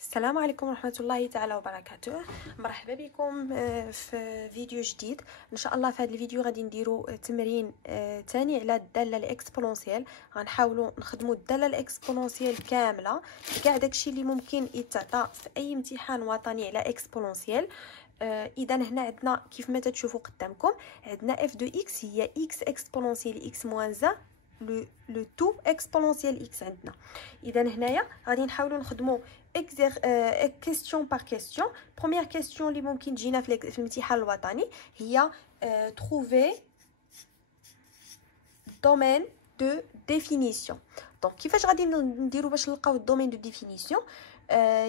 السلام عليكم ورحمة الله تعالى وبركاته. مرحبا بكم في فيديو جديد. ان شاء الله في هذا الفيديو غادي نديرو تمرين ثاني على الداله الاكسبونونسيال. غنحاولوا نخدموا الداله الاكسبونونسيال كامله كاع داكشي اللي ممكن يتعطى في اي امتحان وطني على اكسبونونسيال. اذا هنا عندنا كيف ما تشوفوا قدامكم عندنا اف دو اكس هي اكس اكسبونونسيال اكس موان زا لو تو اكسبونونسيال اكس عندنا. اذا هنايا غادي نحاولوا نخدموا كيستيون بار كيستيون. بروميير كيستيون اللي ممكن تجينا في الامتحان الوطني هي trouver domaine de définition. دونك كيفاش غادي نديروا باش نلقاو الدومين دو ديفينيسيون؟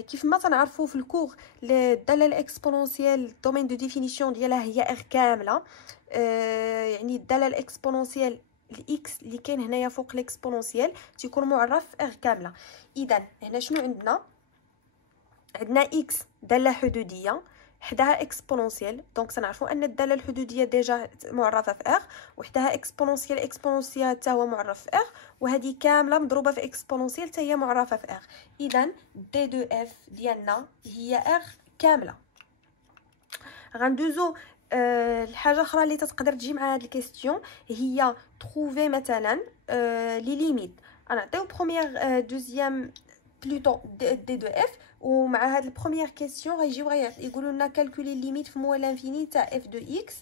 كيف ما تنعرفوا في الكور الداله الاكسبونونسيال الدومين دو ديفينيسيون ديالها هي ار كامله. يعني الداله الاكسبونونسيال الاكس اللي كاين هنايا فوق الاكسبونونسيال تيكون معرف ار كامله. اذا هنا شنو عندنا اكس داله حدوديه حداها اكسبونونسيال، دونك تنعرفوا ان الداله الحدوديه ديجا معرفه في ار، وحداها اكسبونونسيال حتى هو معرف في ار، وهذه كامله مضروبه في اكسبونونسيال حتى هي معرفه في ار. اذا دي دو اف ديالنا هي ار كامله. غندوزو الحاجه اخرى اللي تقدر تجي مع هاد الكيستيون هي تروفي مثلا لي ليميت. غنعطيو بروميير دوزيام بلوتو دي دو اف، ومع هاد البروميير كيستيون غيجيو يقولوا لنا كالكولي ليميت في موال انفيني تاع اف دو اكس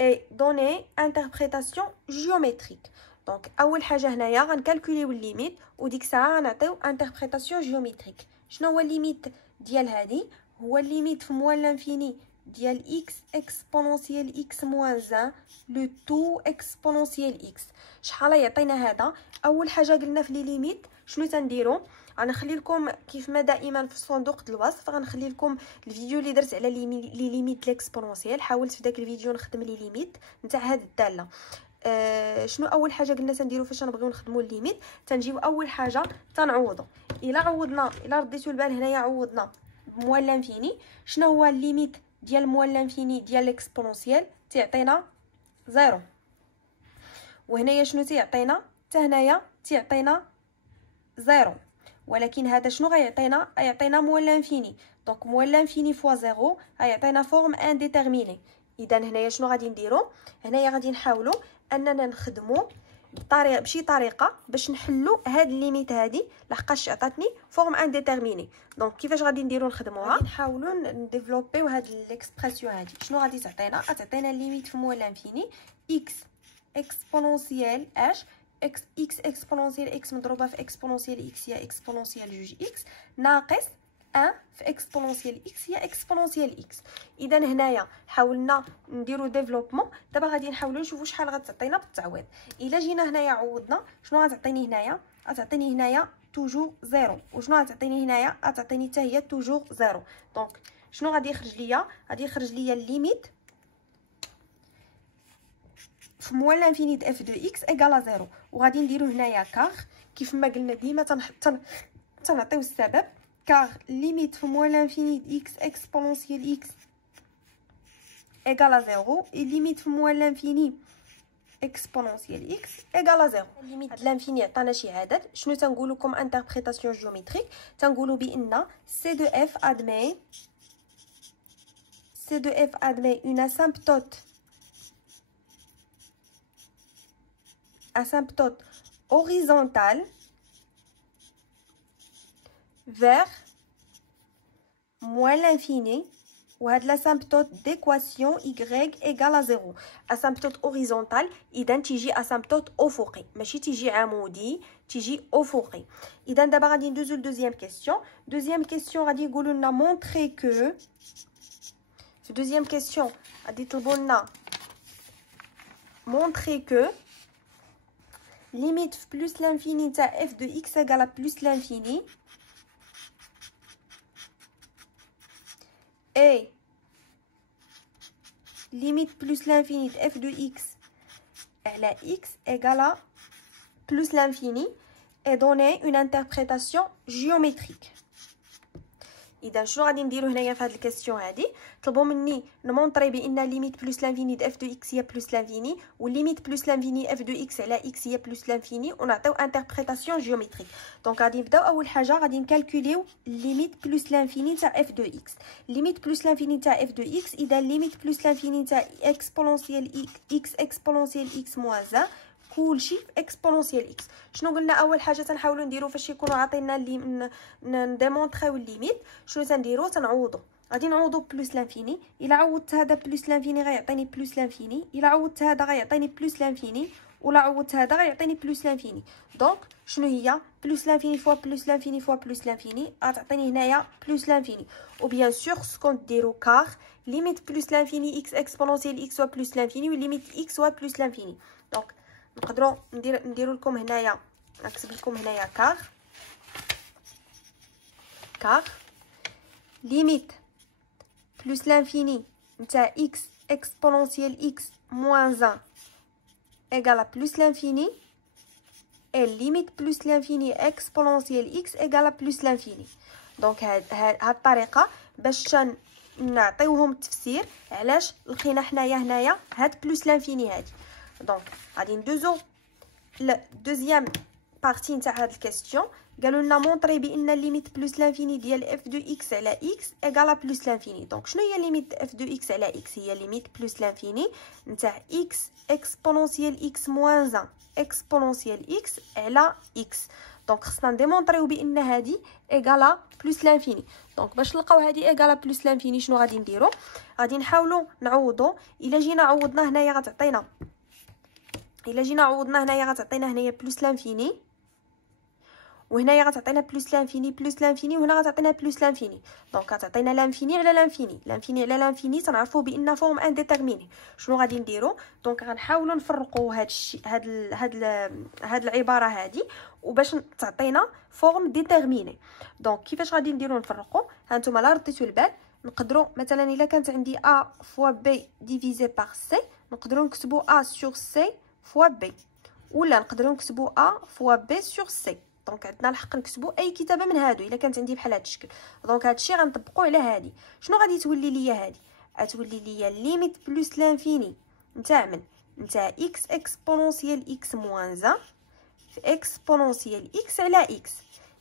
اي دوني انتربريتاسيون جيومتريك. دونك اول حاجه هنايا غنكالكوليو الليميت وديك الساعه غنعطيو انتربريتاسيون جيومتريك. شنو هو الليميت ديال هذه؟ هو الليميت في موال لانفيني ديال اكس اكسبونونسيال اكس موان 1 لو تو اكسبونونسيال اكس. شحال يعطينا هذا؟ اول حاجه قلنا في لي ليميت شنو تنديرو؟ غنخلي لكم كيف ما دائما في صندوق الوصف غنخلي لكم الفيديو اللي درت على لي ليميت ليكسبونونسيال. حاولت في داك الفيديو نخدم لي ليميت نتاع هاد الداله. شنو اول حاجه قلنا تنديرو فاش نبغيو نخدموا الليميت؟ تنجيو اول حاجه تنعوضوا. الا رديتوا البال هنايا عوضنا بموال لانفيني. شنو هو الليميت ديال موال لانفيني ديال ليكسبونونسيال؟ تيعطينا 0. وهنايا شنو تيعطينا؟ حتى هنايا تيعطينا 0. ولكن هذا شنو غيعطينا؟ غيعطينا موال لانفيني. دونك موال لانفيني فوا 0 غيعطينا فورم انديتيرميني. اذا هنايا شنو غادي نديرو؟ هنايا غادي نحاولوا اننا نخدموا بشي طريقه باش نحلوا هاد الليميت هادي لحقاش عطاتني فورم انديتيرميني. دونك كيفاش غادي نديرو نخدموها؟ غادي نحاولوا نديفلوبيو هاد الاكسبرسيون هادي. شنو غادي تعطينا؟ غتعطينا الليميت في موال لانفيني اكس اكسبونونسيال اش اكس اكسبونونسيال اكس مضروبه في اكسبونونسيال اكس هي اكسبونونسيال جوج اكس ناقص 1 في اكسبونونسيال اكس هي اكسبونونسيال اكس. اذا هنايا حاولنا نديرو ديفلوبمون. دابا غادي نحاولوا نشوفوا شحال غتعطينا بالتعويض. الا جينا هنايا عوضنا شنو غتعطيني هنايا؟ غتعطيني هنايا توجور 0. وشنو غتعطيني هنايا؟ غتعطيني حتى هي توجور 0. دونك شنو غادي يخرج ليا؟ غادي يخرج ليا الليميت في موال لانفيني د اف دو اكس ايكالا 0. وغادي نديرو هنايا كار كيف ما قلنا ديما تنعطيو السبب. كار ليميت في موال لانفيني د اكس اكسبونونسيال اكس ايكالا 0 اي ليميت في موال لانفيني اكسبونونسيال اكس ايكالا 0. ليميت هاد لانفيني عطانا شي عدد. شنو تنقولوا كوم انتربريتاسيون جيومتريك؟ تنقولوا بان سي دو اف ادمي اون asymptote horizontale vers moins l'infini. وهاد l'asymptote d'équation y égale à 0. asymptote horizontale اذا تيجي asymptote افقي ماشي تيجي عمودي، تيجي افقي. اذا دابا غادي ندوزو لدوزيام كيسيون. دوزيام كيسيون غادي يقولوا لنا montrer que في دوزيام كيسيون غادي يطلبوا لنا montrer que limite plus l'infini تاع f de x égale à plus l'infini et limite plus l'infini de f de x على x égale à plus l'infini et donner une interprétation géométrique. اذا شنو غادي نديرو هنايا في هاد الكاستيون هادي؟ طلبوا مني نمونطري بان ليميت بلس لانفيني د اف دو اكس هي بلس لانفيني، والليميت بلس لانفيني اف دو اكس على اكس هي بلس لانفيني، ونعطيو انتربريتاسيون جيومتريك. دونك غادي نبداو اول حاجه غادي نكالكوليو ليميت بلس لانفيني تاع اف دو اكس. ليميت بلس لانفيني تاع اف دو اكس، اذا ليميت بلس لانفيني تاع اكسبونونسيال اكس اكسبونونسيال اكس موان 1 كلشي في اكسبونونسيال اكس. شنو قلنا اول حاجه تنحاولوا نديرو فاش يكونوا عاطينا اللي نديمونطريو الليميت؟ شنو تنديرو؟ تنعوضوا. غادي نعوضوا بلس لانفيني، الا عوضت هذا بلس لانفيني غيعطيني بلس لانفيني، الا عوضت هذا غيعطيني بلس لانفيني، ولا عوضت هذا غيعطيني بلس لانفيني. دونك شنو هي بلس لانفيني فوا بلس لانفيني فوا بلس لانفيني؟ غتعطيني هنايا بلس لانفيني. و بيان سور سكون ديرو كار ليميت بلس لانفيني اكس اكسبونونسيال اكس و بلس لانفيني، وليميت اكس و بلس لانفيني. دونك نقدروا نديرو لكم هنايا، نكتب لكم هنايا كار ليميت بلس لانفيني نتاع اكس اكسبونونسيال اكس موان 1 ايغال بلس لانفيني، et limite plus l'infini exponentielle x égale à plus l'infini. دونك هاد الطريقه باش نعطيوهم التفسير علاش لقينا حنايا هنايا هاد بلس لانفيني هادي. دونك غادي ندوزو دوزيام بارتي نتاع هاد الكاستيون. قالوا لنا مونطري بان ليميت بلس لانفيني ديال اف دو اكس على اكس ايغال بلس لانفيني. دونك شنو هي ليميت اف دو اكس على اكس؟ هي ليميت بلس لانفيني نتاع اكس اكسبونونسيال اكس موان 1 اكسبونونسيال اكس على اكس. دونك خصنا نديمونطريو بان هادي ايغالا بلس لانفيني. دونك باش نلقاو هادي ايغالا بلس لانفيني شنو غادي نديرو؟ غادي نحاولوا نعوضوا. الا جينا عوضنا هنايا غتعطينا، غتعطينا هنايا بلس لانفيني، وهنايا غتعطينا بلس لانفيني، وهنا غتعطينا بلس لانفيني. دونك غتعطينا لانفيني على لانفيني على لانفيني. تنعرفوا بان فورم انديتيرميني. شنو غادي نديرو؟ دونك غنحاولوا نفرقوا هاد الشيء، هاد العباره هادي، وباش تعطينا فورم ديتيرميني. دونك كيفاش غادي نديرو نفرقوا؟ ها نتوما لا رديتوا البال، نقدروا مثلا الا كانت عندي ا فوا بي ديفيزي بار سي، نقدروا نكتبوا ا سور سي فوا بي، ولا نقدروا نكتبوا ا فوا بي سور سي. دونك عندنا الحق نكتبوا اي كتابه من هادو الا كانت عندي بحال هاد الشكل. دونك هادشي غنطبقوه على هادي. شنو غادي تولي ليا هادي؟ غتولي ليا ليميت بلس لانفيني نتاع من؟ نتاع اكس اكسبونونسيال اكس موان 1 في اكسبونونسيال اكس على اكس.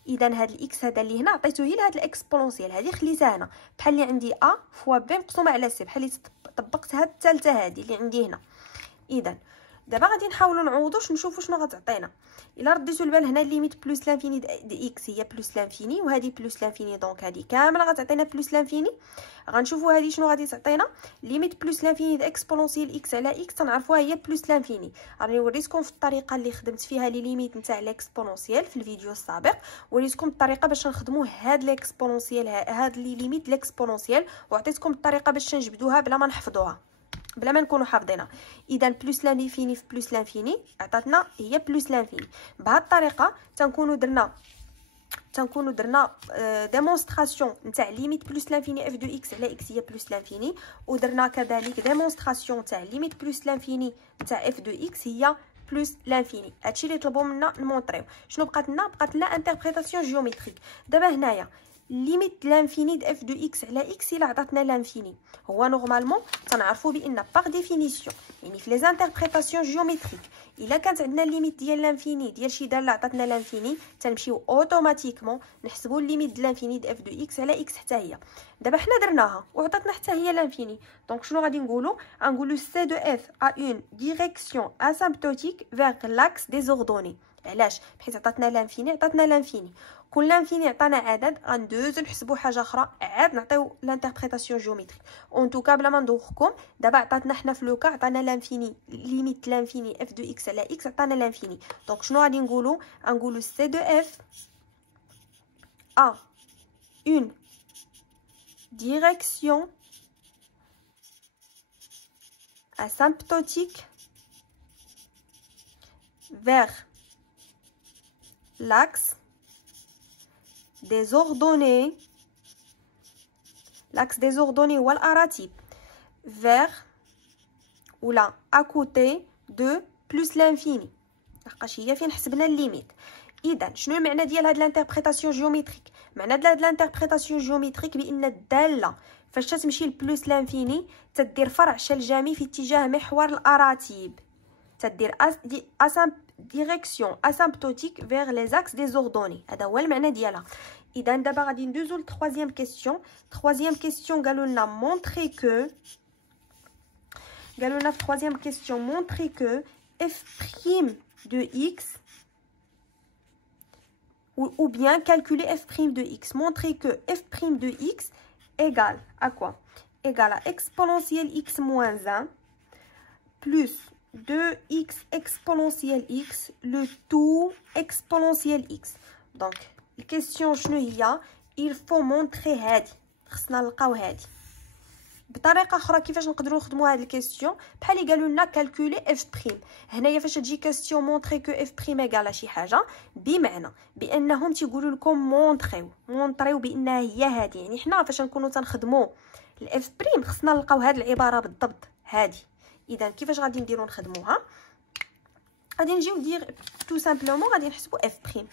اذا هاد الاكس هذا اللي هنا عطيتو هي لهاد الاكسبونونسيال هادي، خليتها هنا بحال اللي عندي ا فوا بي مقسومه على سي، بحال اللي طبقت هاد الثالثه هادي اللي عندي هنا. اذا دابا غادي نحاولوا نعوضوا نشوفوا شنو غتعطينا. الا رديتوا البال هنا ليميت بلس لانفيني د اكس هي بلس لانفيني، وهذه بلس لانفيني. دونك هذه كامله غتعطينا بلس لانفيني. غنشوفوا هذه شنو غادي تعطينا. ليميت بلس لانفيني د اكسبونونسيال اكس على اكس تنعرفوها هي بلس لانفيني. راني وريتكم في الطريقه اللي خدمت فيها لي ليميت نتاع الاكسبونونسيال في الفيديو السابق، وريتكم الطريقه باش نخدموا هاد الاكسبونونسيال، هاد لي ليميت الاكسبونونسيال، وعطيتكم الطريقه باش نجبدوها بلا ما نحفظوها، بلا ما نكونوا حافظينها. اذا بلس لانفيني في بلس لانفيني عطاتنا هي بلس لانفيني. بهذه الطريقه تنكونوا درنا ديمونستراسيون نتاع ليميت بلس لانفيني اف دو اكس على اكس هي بلس لانفيني، ودرنا كذلك ديمونستراسيون تاع ليميت بلس لانفيني نتاع اف دو اكس هي بلس لانفيني. هادشي اللي طلبوا منا نمونطريو. شنو بقات لنا انتربريتاسيون جيومتريك. دابا هنايا ليميت لانفيني د اف دو اكس على اكس الا عطاتنا لانفيني، هو نورمالمون تنعرفوا بان باغ ديفينيسيون يعني في لي زانتربريتاسيون جيومتريك الا كانت عندنا ليميت ديال لانفيني ديال شي داله عطاتنا لانفيني، تنمشيو اوتوماتيكمون نحسبوا ليميت د لانفيني د اف دو اكس على اكس حتى هي. دابا حنا درناها وعطاتنا حتى هي لانفيني. دونك شنو غادي نقولوا؟ غنقولوا سي دو اف ا اون ديريكسيون اسامبتوتيك فيغ لاكس ديزوردوني. علاش؟ حيت عطاتنا لانفيني. كل لانفيني عطانا عدد، غندوزو نحسبوا حاجه اخرى عاد نعطيو لانتربريتاسيون جيومتريك. اون توكا بلا ما ندوخكم دابا عطاتنا حنا في لوكا عطانا لانفيني ليميت لانفيني اف دو اكس على اكس عطانا لانفيني. دونك شنو غادي نقولوا سي دو اف ا اون ديريكسيون asymptotique vers l'axe des ordonnées ou الأراتب vers ou là à côté de plus l'infini. لحقاش هي فين حسبنا الليميت. اذا شنو المعنى ديال هاد الانتربريتاسيون جيومتريك؟ معنى ديال هاد الانتربريتاسيون جيومتريك بان الداله فاش تمشي لبلوس لانفيني تدير فرع شلجمي في اتجاه محور الاراتيب، تدير ديريكسيون اسامبتوتيك فيغ لي زاكس دي زوردوني. هذا هو المعنى ديالها. اذا دابا غادي ندوزو للتروازيام كيسيون. تروازيام كيسيون قالوا لنا مونطري كو، قالوا لنا في تروازيام كيسيون مونطري كو اف بريم دو اكس ou bien calculer f' de x. Montrer que f' de x égale à quoi? Égale à exponentielle x moins 1 plus 2x exponentielle x, le tout exponentielle x. Donc, la question شنو هي؟ il faut montrer هادي، خصنا نلقاو هادي. بطريقه اخرى كيفاش نقدروا نخدموا هاد الكيستيون؟ بحال اللي قالوا لنا كالكولي اف بريم. هنايا فاش تجي كيستيون مونطري كو اف بريم ايغال شي حاجه، بمعنى بانهم تيقولوا لكم مونطريو بانها هي هادي. يعني حنا فاش نكونوا تنخدموا الاف بريم خصنا نلقاو هاد العباره بالضبط هادي. اذا كيفاش غادي نديروا نخدموها؟ غادي نجيو ندير تو سامبلومون غادي نحسبوا اف بريم.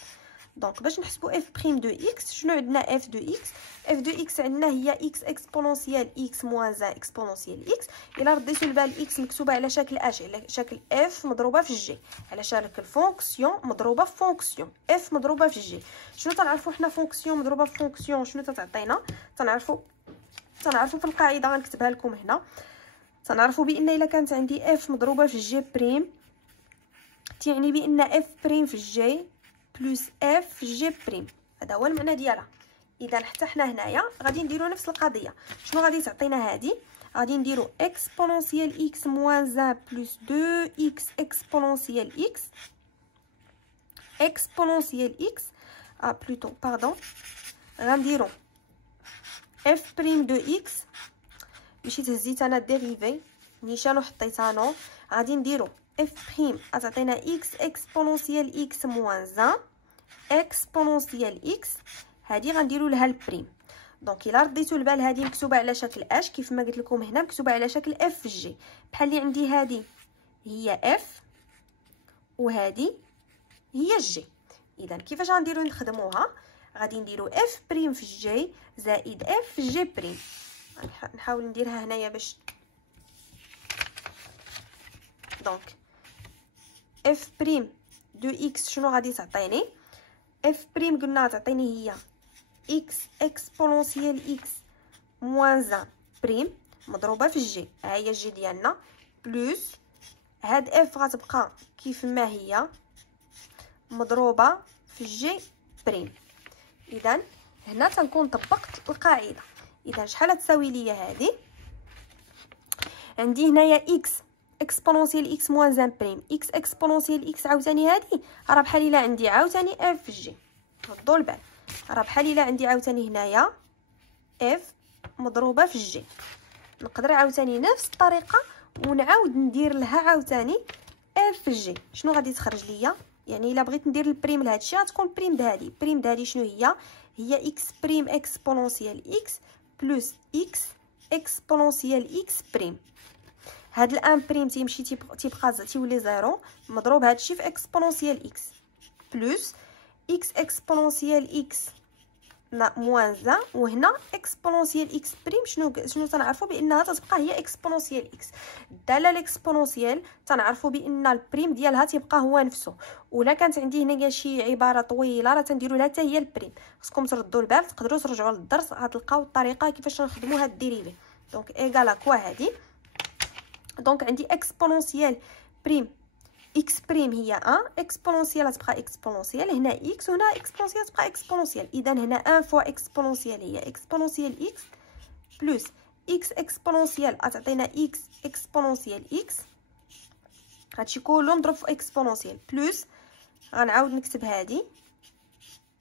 دونك باش نحسبوا اف بريم دو اكس، شنو عندنا اف دو اكس؟ اف دو اكس عندنا هي اكس اكسبونونسيال اكس موان 1 اكسبونونسيال اكس. الا رديتو البال اكس مكتوبه على شكل اش، على شكل اف مضروبه في جي، على شكل فونكسيون مضروبه في فونكسيون، اف مضروبه في جي. شنو تنعرفوا حنا فونكسيون مضروبه في فونكسيون شنو تتعطينا؟ تنعرفوا في القاعده غنكتبها لكم هنا. تنعرفوا بان الا كانت عندي اف مضروبه في جي بريم تعني بان اف بريم في جي بلس اف في جي بريم. هذا هو المعنى ديالها. اذا حتى حنا هنايا غادي نديرو نفس القضيه. شنو غادي تعطينا هذه؟ غادي نديرو اكسبونونسيال اكس موان 1 بلس 2 اكس اكسبونونسيال اكس اكسبونونسيال اكس بلوتو باردون. غنديرو اف بريم دو اكس، مشيت هزيت انا ديريفي نيشان وحطيتها نو. غادي نديرو اف بريم غتعطينا اكس اكسبونونسيال اكس موان 1 اكسبونونسيال اكس. هادي غنديروا لها البريم. دونك الا رديتو البال هادي مكتوبه على شكل اش كيف ما قلت لكم هنا، مكتوبه على شكل اف في جي. بحال اللي عندي هادي هي اف وهادي هي جي. اذا كيفاش غنديروا نخدموها؟ غادي نديروا اف بريم في جي زائد اف في جي بريم. نحاول نديرها هنايا باش دونك اف بريم دو اكس شنو غادي تعطيني؟ اف بريم قلنا تعطيني هي اكس اكسبونونسيال اكس موان 1 بريم مضروبه في الجي، ها هي الجي ديالنا، بلس هاد اف غتبقى كيف ما هي مضروبه في الجي بريم. اذا هنا تنكون طبقت القاعده. اذا شحال تساوي ليا هذه؟ عندي هنايا اكس اكسبونونسيال اكس موان 1 بريم اكس اكسبونونسيال اكس عاوتاني هادي راه بحال الا عندي عاوتاني اف في جي. ردوا البال، راه بحال الا عندي عاوتاني هنايا اف مضروبه في جي. نقدر عاوتاني نفس الطريقه ونعاود ندير لها عاوتاني اف في جي. شنو غادي تخرج ليا؟ يعني الا بغيت ندير البريم لهذا الشيء غتكون بريم دهادي. بريم دهادي شنو هي؟ هي اكس بريم اكسبونونسيال اكس بلس اكس اكسبونونسيال اكس بريم. هاد الان بريم تيمشي تيبقى تيولي زيرو مضروب هادشي في اكسبونونسيال اكس بلس اكس اكسبونونسيال اكس موان 1 وهنا اكسبونونسيال اكس بريم. شنو تنعرفوا بانها تتبقى هي اكسبونونسيال اكس. الداله الاكسبونونسيال تنعرفوا بان البريم ديالها تيبقى هو نفسه. ولا كانت عندي هنايا شي عباره طويله راه تنديروا لها حتى هي البريم. خصكم تردوا البال، تقدروا ترجعوا للدرس غتلقاو الطريقه كيفاش نخدموا هاد الديريفي. دونك ايغال كوا هادي. دونك عندي اكسبونونسيال بريم اكس بريم هي 1 اكسبونونسيال تبقى اكسبونونسيال، هنا اكس وهنا اكسبونونسيال تبقى اكسبونونسيال. اذا هنا 1 فوا اكسبونونسيال هي اكسبونونسيال اكس بلس اكس اكسبونونسيال تعطينا اكس اكسبونونسيال اكس. هادشي كله نضرب في اكسبونونسيال بلس غنعاود نكتب هادي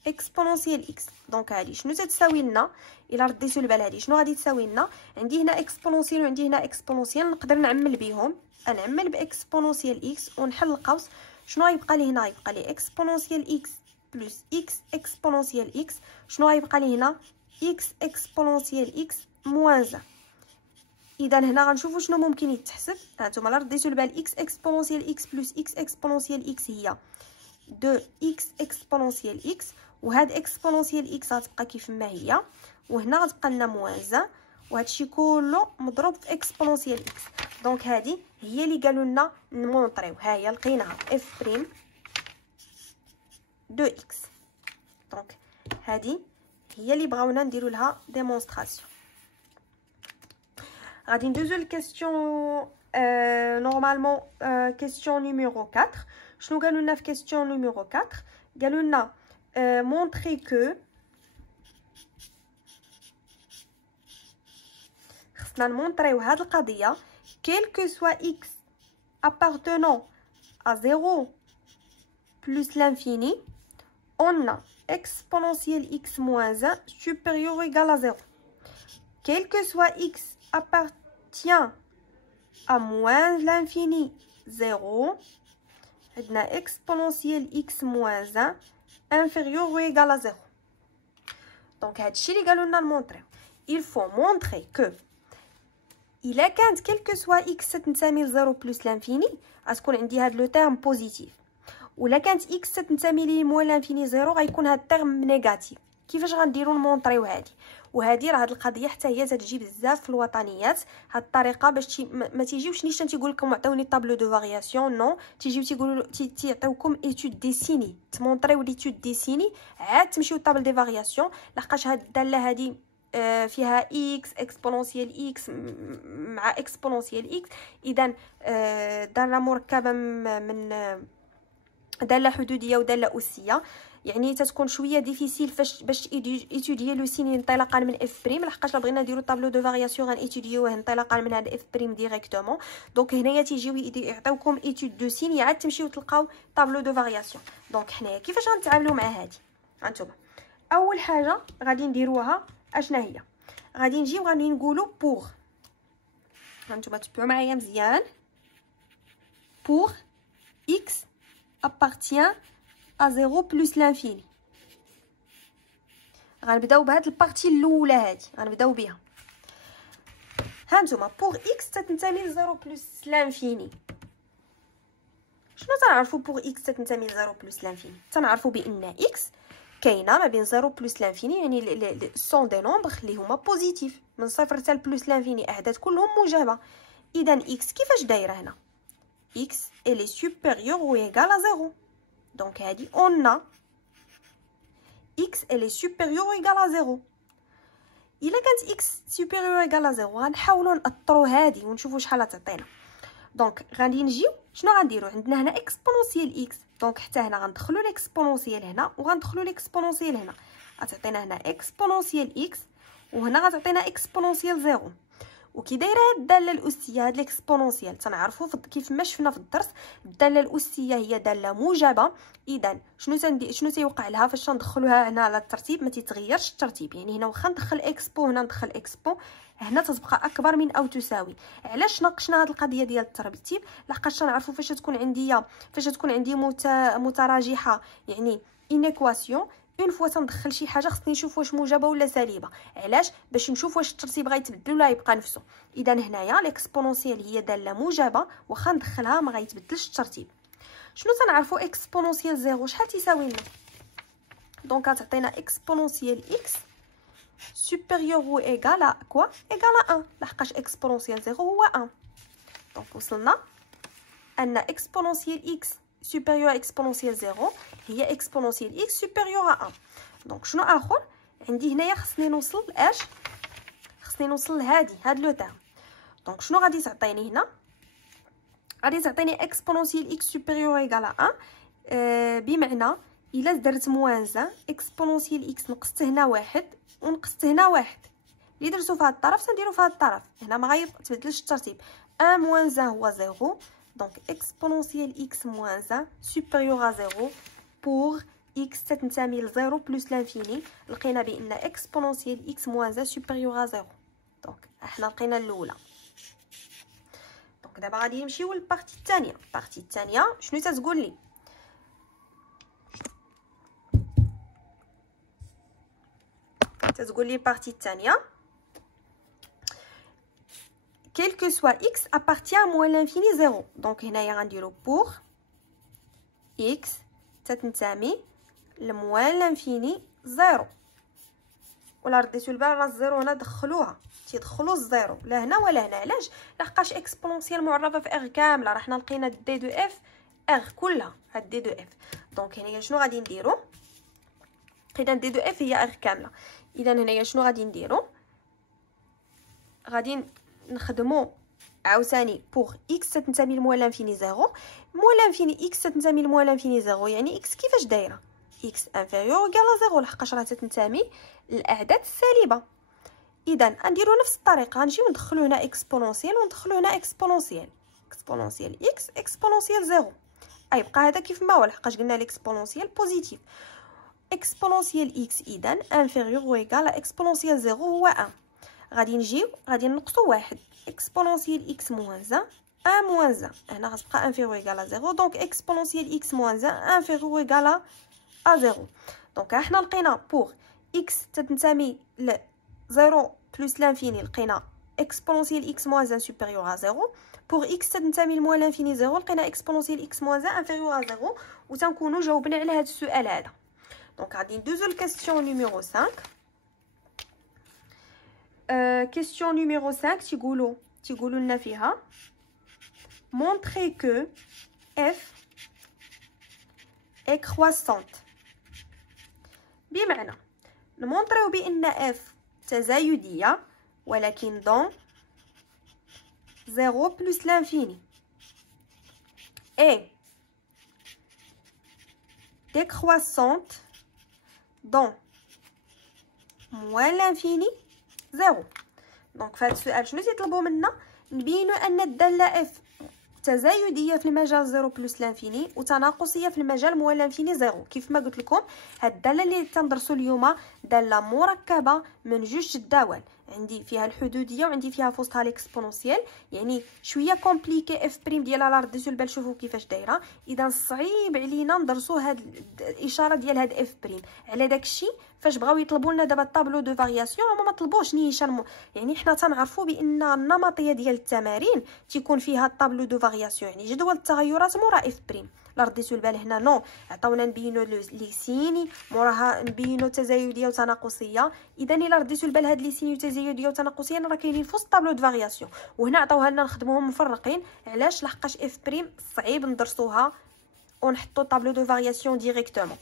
اكسبونونسيال اكس. دونك هادي شنو تتساوي لنا؟ الا رديتو البال هادي شنو غادي تساوي لنا؟ عندي هنا اكسبونونسيال وعندي هنا اكسبونونسيال، نقدر نعمل بهم. نعمل باكسبونونسيال اكس ونحل القوس. شنو غيبقى لي هنا؟ غيبقى لي اكسبونونسيال اكس بلس اكس اكسبونونسيال اكس. شنو غيبقى لي هنا؟ اكس اكسبونونسيال اكس موان 1. اذا هنا غنشوفوا شنو ممكن يتحسب. هانتوما الا رديتو البال اكس اكسبونونسيال اكس بلس اكس اكسبونونسيال اكس هي دو اكس اكسبونونسيال اكس، وهاد اكسبونونسيال اكس غتبقى كيف ما هي، وهنا غتبقى لنا موان، وهادشي كله مضروب في اكسبونونسيال اكس. دونك هذه هي اللي قالوا لنا نمونطريو، ها هي لقيناها اف بريم دو اكس. دونك هذه هي اللي بغاونا نديروا لها ديمونستراسيون. غادي ندوزو لكيستيون نورمالمون كيستيون نيميرو 4. شنو قالوا لنا في كيستيون نيميرو 4؟ قالوا لنا مونطري كو، خصنا نمونطريو هاد القضيه quel que soit x appartenant à 0 plus l'infini, on a exponentielle x moins 1 supérieur ou égal à 0. Quel que soit x appartient à moins l'infini 0, on a exponentielle x moins 1 inférieur ou égal à 0. Donc, هادشي اللي قالوا لنا نمونطريو. Il faut montrer que إلا كانت quel que soit x تنتمي ل 0 بلس لانفيني غتكون عندي هاد لو تيرم بوزيتيف، ولا كانت x تنتمي ل موان لانفيني 0 غيكون هاد التيرم نيجاتيف. كيفاش غنديروا نمونطريو هادي؟ وهذه راه هاد القضيه حتى هي تتجي بزاف في الوطنيات، هاد الطريقه باش ما تيجيوش نيشان تيقول لكم عطوني طابلو دو فارياسيون، نو تيجيو تيقولوا تيعطيوكم ايتود ديسيني، تمونطريو ليتود ديسيني عاد تمشيو طابل دي فارياسيون، لحقاش هاد الداله هادي فيها اكس اكسبونونسيال اكس مع اكسبونونسيال اكس، اذا داله مركبه من داله حدوديه وداله اسيه، يعني تتكون شويه ديفيسيل فاش باش ايتوديي لو سين انطلاقا من اف بريم، لحقاش بغينا نديرو طابلو دو فارياسيون غنيتوديوه انطلاقا من هذا اف بريم ديريكتومون. دونك هنايا تيجيو يعطيوكم ايتود دو سين، عاد تمشيو تلقاو طابلو دو فارياسيون. دونك حنايا كيفاش غنتعاملوا مع هذه؟ هانتوما اول حاجه غادي نديروها اشنا هي، غادي نجيو غادي نقولوا بوغ، هانتوما تبعوا معايا مزيان، بوغ x appartient à 0 plus l'infini. غنبداو بهاد البارتي الاولى هادي، غنبداو بها. هانتوما بوغ x تنتمي ل 0 plus l'infini، شنو تنعرفوا بوغ x تنتمي ل 0 plus l'infini؟ تنعرفوا بان x كاينه ما بين 0 بلس لانفيني، يعني سون دي نومبر اللي هما بوزيتيف من صفر حتى بلس لانفيني، اعداد كلهم موجبه. اذا اكس كيفاش دايره هنا؟ اكس الي سوبيريور او ايغال ا 0. دونك هادي اون اكس الي سوبيريور او ايغال ا 0. الا كانت اكس سوبيريور او ايغال ا 0 غنحاولوا ناثروا هادي ونشوفوا شحال تعطينا. دونك غادي نجيو شنو غنديروا؟ عندنا هنا اكسبونونسيال اكس، دونك حتى هنا غندخلوا الاكسبونونسيال هنا وغندخلوا الاكسبونونسيال هنا، غتعطينا هنا اكسبونونسيال اكس وهنا غتعطينا اكسبونونسيال 0. وكي دايره هاد الداله الاسيه هاد الاكسبونونسيال تنعرفوا كيف ما شفنا في الدرس الداله الاسيه هي داله موجبه. اذا شنو تيوقع لها فاش ندخلوها هنا على الترتيب؟ ما تيتغيرش الترتيب، يعني هنا واخا ندخل اكسبو هنا ندخل اكسبو هنا تتبقى اكبر من او تساوي. علاش ناقشنا هاد القضيه ديال الترتيب؟ لحقاش تنعرفوا فاش تكون عندي متراجحه، يعني انيكواسيون اون فوا تندخل شي حاجه خصني نشوف واش موجبه ولا سالبه. علاش؟ باش نشوف واش الترتيب غيتبدل ولا يبقى نفسه. اذا هنايا الاكسبونونسيال هي داله موجبه واخا ندخلها ما غيتبدلش الترتيب. شنو تنعرفوا اكسبونونسيال 0 شحال تيساوي لنا؟ دونك غتعطينا اكسبونونسيال اكس supérieur ou égal à quoi? égal à 1 لحقاش اكسبونونسيال 0 هو 1. دونك وصلنا ان اكسبونونسيال x supérieur à اكسبونونسيال 0 هي اكسبونونسيال x supérieur à 1. دونك شنو اخر عندي هنايا؟ خصني نوصل لاش؟ خصني نوصل لهادي هاد لو تيرم. دونك شنو غادي تعطيني هنا؟ غادي تعطيني اكسبونونسيال x supérieur ou égal à 1 بمعنى الا درت موانزه اكسبونونسيال x نقصت هنا واحد ونقصت هنا واحد، اللي درتو في هاد الطرف تنديرو في هاد الطرف، هنا ما غيتبدلش الترتيب. 1 موان 1 هو 0. دونك اكسبونونسيال x موان 1 سوبيريور ا 0 بور x تنتمي ل 0 بلس لانفيني. لقينا بان اكسبونونسيال x موان 1 سوبيريور ا 0. دونك احنا لقينا الاولى. دونك دابا غادي نمشيو للبارتي الثانيه. البارتي الثانيه شنو تتقول لي؟ تتقول لي البارتي الثانيه quel que soit x appartient à moins l'infini 0. دونك هنايا غنديرو pour x تتنتمي لموان لانفيني زيرو. ولا رديتو البال راه الزيرو هنا دخلوها، تيدخلوا الزيرو لا هنا ولا هنا. علاش؟ لحقاش اكسبونونسيال معرفه في اغ كامله، راه حنا لقينا دي دو اف اغ كلها، هاد دي دو اف. دونك هنايا شنو غادي نديرو؟ اذا دي دو اف هي اغ كامله. اذا هنايا شنو غادي نديرو؟ غادي نخدمو عاوتاني بوغ اكس تنتمي لموان لانفيني زيرو. موان لانفيني اكس تنتمي لموان لانفيني زيرو، يعني اكس كيفاش دايره؟ اكس انفيريور وكالا زيرو، لحقاش راه تتنتمي للاعداد السالبه. اذا غنديرو نفس الطريقه، غنجيو ندخلو هنا اكسبونونسيال وندخلو هنا اكسبونونسيال. اكسبونونسيال اكس اكسبونونسيال زيرو، يبقى هذا كيف ما هو، لحقاش قلنا الاكسبونونسيال بوزيتيف. اكسبونونسيال اكس اذا انفيريور و ايكال اكسبونونسيال زيرو هو 1. غادي نجيو غادي نقصو واحد. اكسبونونسيال اكس موان 1 موان 1 هنا غتبقى انفيريور ايكال زيرو. دونك اكسبونونسيال اكس موان 1 انفيريور ايكال زيرو. دونك حنا لقينا بوغ اكس تتنتمي ل 0 بلس لانفيني، لقينا اكسبونونسيال اكس موان 1 سوبيريور ا 0. بوغ اكس تتنتمي لموان لانفيني 0 لقينا اكسبونونسيال اكس موان 1 انفيريور ا 0. وتنكونوا جاوبنا على هذا السؤال هذا. دونك غادي ندوزو لكاستيون نيميرو 5. كاستيون نيميرو 5 تيقولوا لنا فيها montrer que f est croissante. بمعنى نمونطريو بان f تزايديه ولكن دون 0 بلس لانفيني et décroissante dans moins l'infini 0. دونك في هذا السؤال شنو تيطلبوا منا؟ نبينوا ان الداله اف تزايديه في المجال 0 بلس لانفيني وتناقصيه في المجال موان لانفيني 0. كيف ما قلت لكم هاد الداله اللي تندرسوا اليوم داله مركبه من جوج الدوال، عندي فيها الحدوديه وعندي فيها في وسطها الاكسبونونسيال، يعني شويه كومبليكي اف بريم ديالها لا رديتو البال شوفوا كيفاش دايره. اذا صعيب علينا ندرسوا هاد الاشاره ديال هاد اف بريم. على داكشي فاش بغاو يطلبوا لنا دابا الطابلو دو فارياسيون هما ما طلبوش نيشان، يعني حنا تنعرفوا بان النمطيه ديال التمارين تيكون فيها الطابلو دو فارياسيون، يعني جدول التغيرات مورا اف بريم. لا رديتو البال هنا نو، عطاونا نبينوا لي سيني موراها نبينوا تزايديه وتناقصيه. اذا الا رديتو البال هاد لي سيني تزايديه وتناقصيه راه كاينين في وسط الطابلو دو فارياسيون، وهنا عطاوها لنا نخدموهم مفرقين. علاش؟ لحقاش اف بريم صعيب ندرسوها ونحطو طابلو دو فارياسيون ديريكتومون.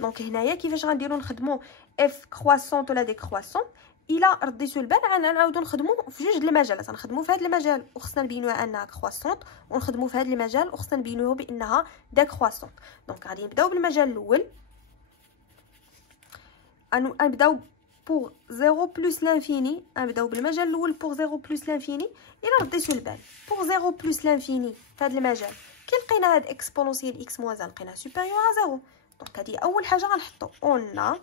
دونك هنايا كيفاش غنديرو نخدمو اف كرواسونت ولا ديكرواسونت؟ الا رديتو البال غنعاودو نخدمو في جوج المجالات، غنخدمو في هذا المجال وخصنا نبينوها انها كرواسونت، ونخدمو في هذا المجال وخصنا نبينوه بانها ديكرواسونت. دونك غادي نبداو بالمجال الاول، غنبداو بوغ 0 بلس لانفيني. غنبداو بالمجال الاول بوغ 0 بلس لانفيني. الا رديتو البال بوغ 0 بلس لانفيني في هذا المجال كي لقينا هاد اكسبونونسيال اكس موان لقينا سوبيريور ا 0. دونك هذه اول حاجه غنحطو اون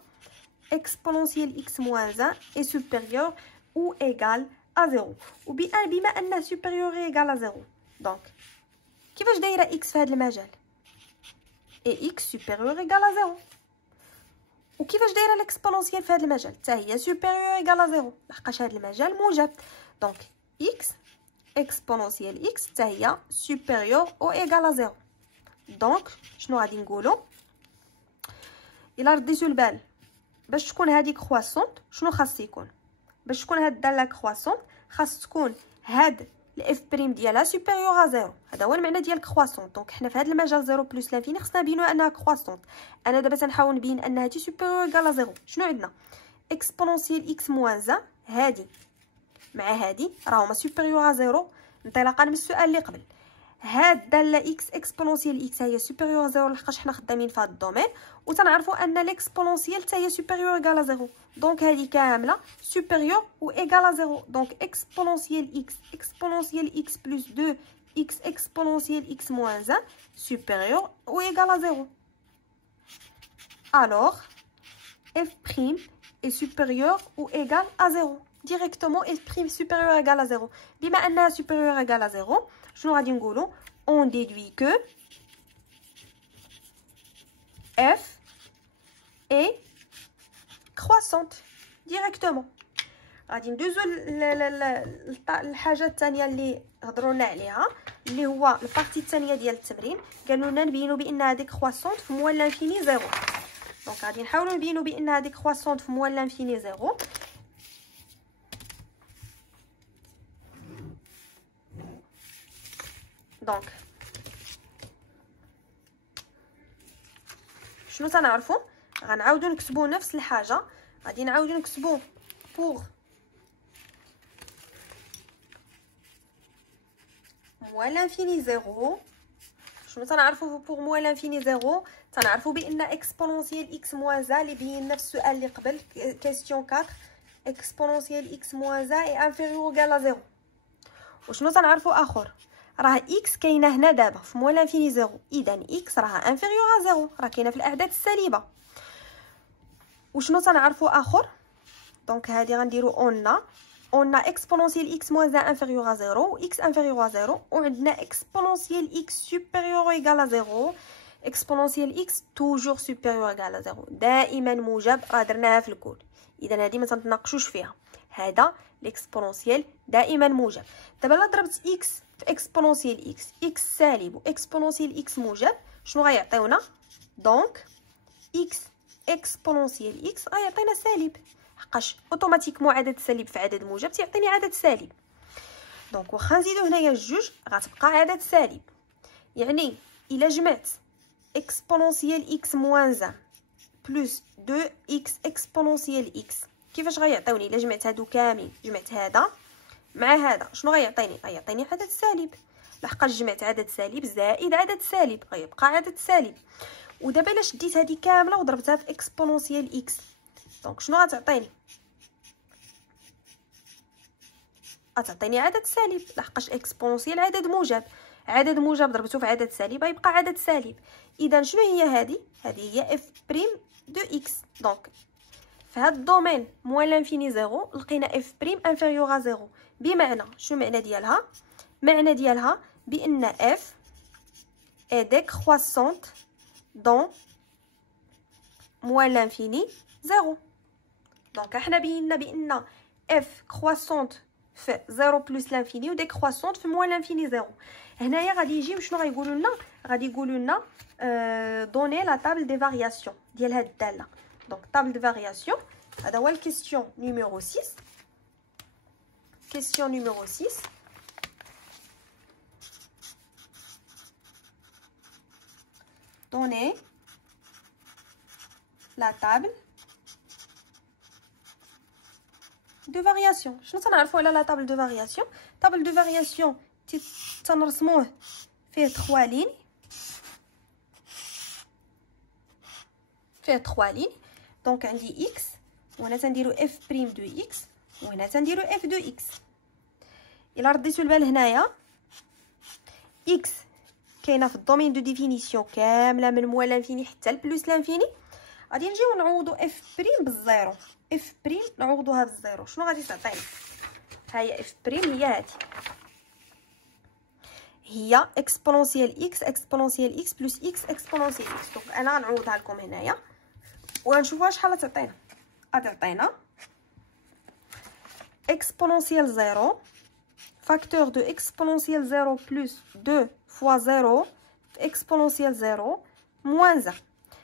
exponentielle x moins 1 est supérieur ou égal à 0. بما أن supérieur est égal à 0. donc كيفاش دايره x في هذا المجال؟ et x supérieur égal à 0. وكيفاش دايره l'exponentielle في هذا المجال؟ حتى هي supérieur égal à 0 لحقاش هذا المجال موجب. donc x exponentielle x حتى هي supérieur ou égal à 0. donc شنو غادي نقولوا؟ الا رديتو البال باش تكون هذه كرواسونت شنو خاص يكون؟ باش تكون هاد الداله كرواسونت خاص تكون هاد الاف بريم ديالها سوبيريور ا 0. هذا هو المعنى ديال كرواسونت. دونك حنا في هذا المجال 0 بلس لانفيني خصنا نبينوا انها كرواسونت. انا دابا تنحاول نبين ان هذه سوبيريور ايكال ا 0. شنو عندنا؟ اكسبونونسيال اكس موان 1 هذه مع هذه راهما سوبيريور ا 0 انطلاقا من السؤال اللي قبل. هاد الداله اكس اكسبونونسيال اكس هي سوبيريور ا 0 لحقاش حنا خدامين في هذا الدومين، وتنعرفوا ان ليكسبونونسيال حتى هي سوبيريور ايكال ا 0. دونك هذه كامله سوبيريور و ايكال ا 0. دونك اكسبونونسيال اكس بلس 2 اكس اكسبونونسيال اكس موان 1 سوبيريور و ايكال ا 0. alors f prime est supérieur ou égal à 0. directement f prime supérieur égal à 0. بما انها supérieur égal à 0 شنو غادي نقولوا؟ on déduit que f est croissante directement. غادي ندوزو الحاجه الثانيه اللي هضرونا عليها اللي هو البارتي الثانيه ديال التمرين. قالوا لنا نبينوا بان هذيك كرواسونت في موال لانفيني زيرو. دونك غادي نحاولوا نبينوا بان هذيك كرواسونت في موال لانفيني زيرو. دونك شنو تنعرفوا؟ غنعاودوا نكتبوا نفس الحاجه. غادي نعاودوا نكتبوا بوغ موال لانفيني زيرو. شنو تنعرفوا بوغ موال لانفيني زيرو؟ تنعرفوا بان اكسبونونسيال اكس موان زا اللي بينا في السؤال اللي قبل كيسيون 4 اكسبونونسيال اكس موان زا اي انفيريور غالا زيرو. وشنو تنعرفوا اخر؟ راه اكس كاينه هنا دابا في موال لانفيني زيرو، اذا اكس راها انفيريور ا زيرو، راه كاينه في الاعداد السالبه. وشنو تنعرفوا اخر؟ دونك هادي غنديروا اون اكسبونونسيال اكس موان زا انفيريور ا زيرو و اكس انفيريور ا زيرو، وعندنا اكسبونونسيال اكس سوبيريور او ايغال ا زيرو. اكسبونونسيال اكس توجور سوبيريور ايغال ا زيرو، دائما موجب، راه درناها في الكول، اذا هذه ما تنتناقشوش فيها. هذا الاكسبونونسيال دائما موجب. دابا الا ضربت اكس في اكسبونونسيال اكس، اكس سالب و اكسبونونسيال اكس موجب، شنو غيعطيونا؟ دونك اكس اكسبونونسيال اكس غيعطينا سالب، حقاش اوتوماتيكمون عدد سالب في عدد موجب تيعطيني عدد سالب. دونك واخا نزيدو هنايا الجوج غتبقى عدد سالب. يعني الا جمعت اكسبونونسيال اكس موان زان بلس 2 اكس اكسبونونسيال اكس، كيفاش غيعطيوني؟ الا جمعت هادو كاملين، جمعت هذا مع هذا، شنو غيعطيني؟ غيعطيني عدد سالب، لحقاش جمعت عدد سالب زائد عدد سالب غيبقى عدد سالب. ودابا الا شديت هذه كامله وضربتها في اكسبونونسيال اكس، دونك شنو غتعطيني؟ غتعطيني عدد سالب، لحقاش اكسبونونسيال عدد موجب، عدد موجب ضربته في عدد سالب غيبقى عدد سالب. اذا شنو هي هذه هي اف بريم دو اكس. دونك في هذا الدومين موال لانفيني زيرو لقينا اف بريم انفيريور ا زيرو، بمعنى شنو معنى ديالها؟ معنى ديالها بان اف اي ديكرواسونت دون موال لانفيني زيرو. دونك احنا بينا بان اف كرواسونت في زيرو بلس لانفيني و ديكرواسونت في موال لانفيني زيرو. هنايا غادي يجيو شنو غيقولوا لنا؟ غادي يقولوا لنا دوني لا تابل دي فارياسيون ديال هاد الداله. دونك تابل دي فارياسيون، هذا هو الكيستيون نيميرو 6. كيستيون نيميرو 6. دوني لا تابل دو فارياسيون. شنو تنعرفوا على لا تابل دو فارياسيون؟ تابل دو فارياسيون تنرسموه فيه 3 لين، فيه 3 لين. دونك عندي اكس، وهنا تنديرو اف بريم دو اكس، وهنا تنديرو اف دو اكس. الا رديتو البال هنايا اكس كاينه في الدومين دو ديفينيسيون كامله من موال لانفيني حتى البلوس لانفيني. غادي نجيو نعوضوا اف بريم بالزيرو، اف بريم نعوضوها بالزيرو. شنو غادي تعطينا؟ ها هي اف بريم، هي هذه، هي اكسبونونسيال اكس اكسبونونسيال اكس بلس اكس اكسبونونسيال اكس. دونك انا غنعوضها لكم هنايا ونشوفوا شحال تعطينا. غتعطينا اكسبونونسيال زيرو فاكتور دو اكسبونونسيال زيرو بلس 2 فوا زيرو في اكسبونونسيال زيرو موان زان.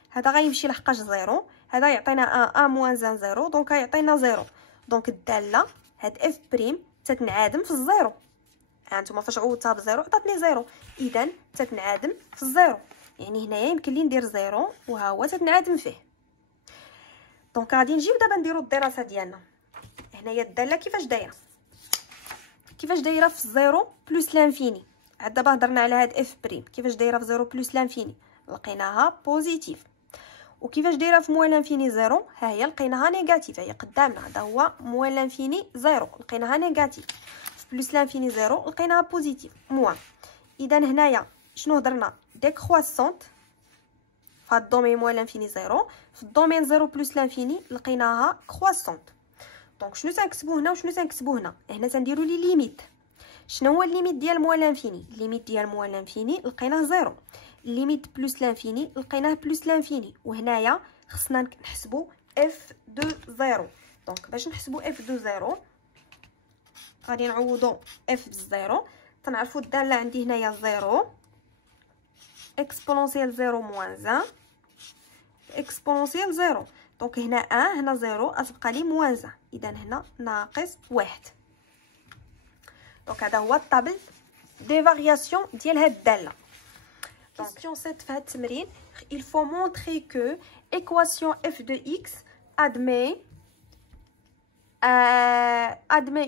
هذا غيمشي لحقاش زيرو، هذا يعطينا ان موان زان زيرو، دونك غيعطينا زيرو. دونك الداله هاد اف بريم تتنعادم في الزيرو. هانتوما فاش عوضتها بزيرو عطاتني زيرو، اذا تتنعادم في الزيرو. يعني هنايا يمكن لي ندير زيرو وها هو تتنعادم فيه. دونك غادي نجيو دابا نديرو الدراسه ديالنا. هنايا الداله كيفاش دايره؟ كيفاش دايره في زيرو بلس لانفيني؟ عاد دابا هضرنا على هاد اف بريم، كيفاش دايره في زيرو بلس لانفيني؟ لقيناها بوزيتيف. وكيفاش دايره في موال لانفيني زيرو؟ ها هي لقيناها نيجاتيف، هي قدامنا، هذا هو موال لانفيني زيرو لقيناها نيجاتيف. في بلس لانفيني زيرو لقيناها بوزيتيف موان. اذا هنايا شنو هضرنا؟ ديكرواسونت في هاد الدومين موال لانفيني زيرو، في الدومين زيرو بلس لانفيني لقيناها كرواسونت. دونك شنو تنكتبو هنا وشنو تنكتبو هنا؟ هنا تنديرو لي ليميت. شنو هو الليميت ديال موال لانفيني؟ الليميت ديال موال لانفيني لقيناه زيرو، الليميت بلس لانفيني لقيناه بلس لانفيني. وهنايا خصنا نحسبوا اف دو زيرو. دونك باش نحسبوا اف دو زيرو غادي نعوضوا اف بالزيرو، تنعرفوا الداله عندي هنايا 0 اكسبونونسيال 0 موان 1 اكسبونونسيال 0. دونك هنا 1 هنا 0 غتبقى لي موان 1، اذا هنا ناقص 1. دونك هذا هو الطابل دي فارياسيون ديال هاد الداله. Question 7 في هاد التمرين il faut montrer que équation f de x admet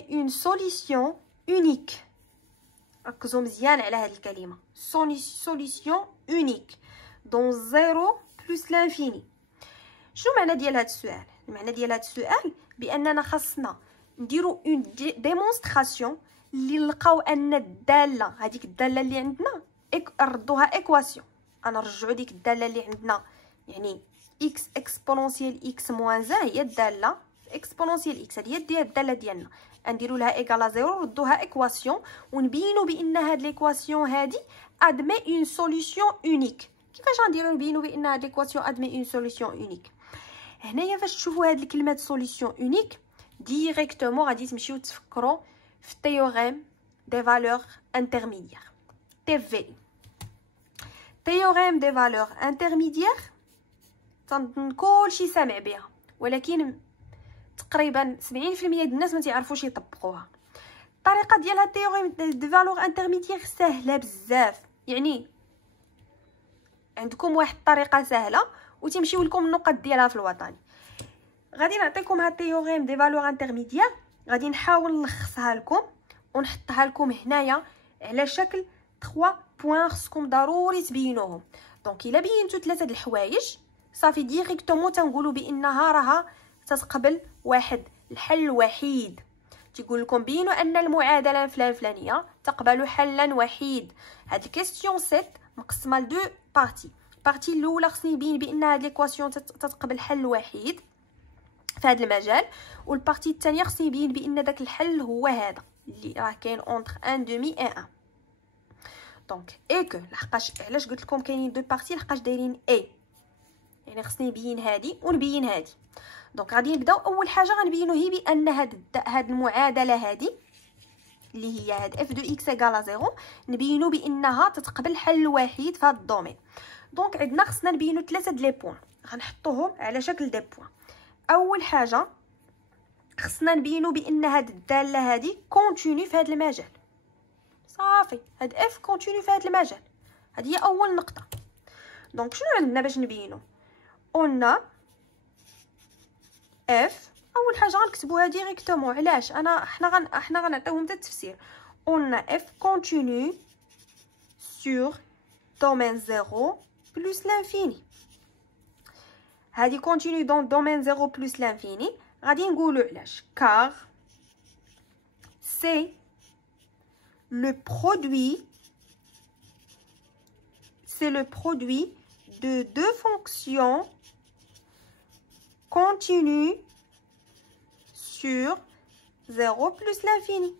une solution unique. ركزوا مزيان على هاد الكلمه solution unique dans 0 plus l'infini. شنو معنى ديال هاد السؤال؟ المعنى ديال هاد السؤال باننا خاصنا نديرو اون ديمونستراسيون اللي نلقاو ان الداله هذيك الداله اللي عندنا نردوها ايكواسيون. غنرجعوا ديك الداله اللي عندنا يعني x اكسبونونسيال x موان 1 هي الداله اكسبونونسيال x هذه هي الداله ديالنا، نديروا لها ايكالا 0 نردوها ايكواسيون ونبينوا بان هاد ليكواسيون هادي ادمي اون سوليوشن اونيك. كيفاش غنديروا نبينوا بان هاد ليكواسيون ادمي اون سوليوشن اونيك؟ هنايا فاش تشوفوا هاد الكلمه سوليوشن اونيك ديريكتومون غادي تمشيو تفكروا في التيوريم دي فالور انترميديير TVI. تيوريم دي فالور انترميديير تنظن كلشي سامع بها، ولكن تقريبا 70% ديال الناس ما تعرفوش يطبقوها. الطريقه ديالها تيوريم دي فالور انترميديير سهله بزاف، يعني عندكم واحد الطريقه سهله وتمشيو لكم النقط ديالها في الوطني. غادي نعطيكم هاد تيوريم دي فالور انترميديير، غادي نحاول نلخصها لكم ونحطها لكم هنايا على شكل 3 بوين خصكم ضروري تبينوهم. دونك الا بينتو 3 د الحوايج صافي ديريكتومون تنقولوا بانها راها تتقبل واحد الحل الوحيد. تيقول لكم بينوا ان المعادله الفلانيه تقبل حلا وحيد. هاد الكيستيون 7 مقسمه لدو بارتي. البارتي الاولى خصني نبين بان هاد ليكواسيون تتقبل حل وحيد في هذا المجال، والبارتي الثانيه خصني نبين بان داك الحل هو هذا اللي راه كاين اونتر 1 دومي اي 1. دونك اي كو لحقاش علاش قلت لكم كاينين دو بارتي لحقاش دايرين اي، يعني خصني نبين هادي ونبين هادي. دونك غادي نبداو اول حاجه غنبينو هي بان هاد المعادله هادي اللي هي هاد اف دو اكس ايكال 0 نبينو بانها تتقبل حل وحيد في هاد الدومين. دونك عندنا خصنا نبينو 3 د لي بوين غنحطوهم على شكل دي بوين. اول حاجه خصنا نبينو بان هاد الداله هادي كونتينيو في هاد المجال. صافي هاد اف كونتينيو في هاد المجال، هادي هي اول نقطه. دونك شنو عندنا باش نبينو؟ قلنا اف اول حاجه غنكتبوها ديريكتومون. علاش حنا غنعطيوهم حتى التفسير. قلنا اف كونتينيو سور دومين 0 بلس لانفيني. هادي كونتينيو دون دومين 0 بلس لانفيني. غادي نقولوا علاش كار سي le produit c'est le produit de deux fonctions continues sur 0 plus l'infini.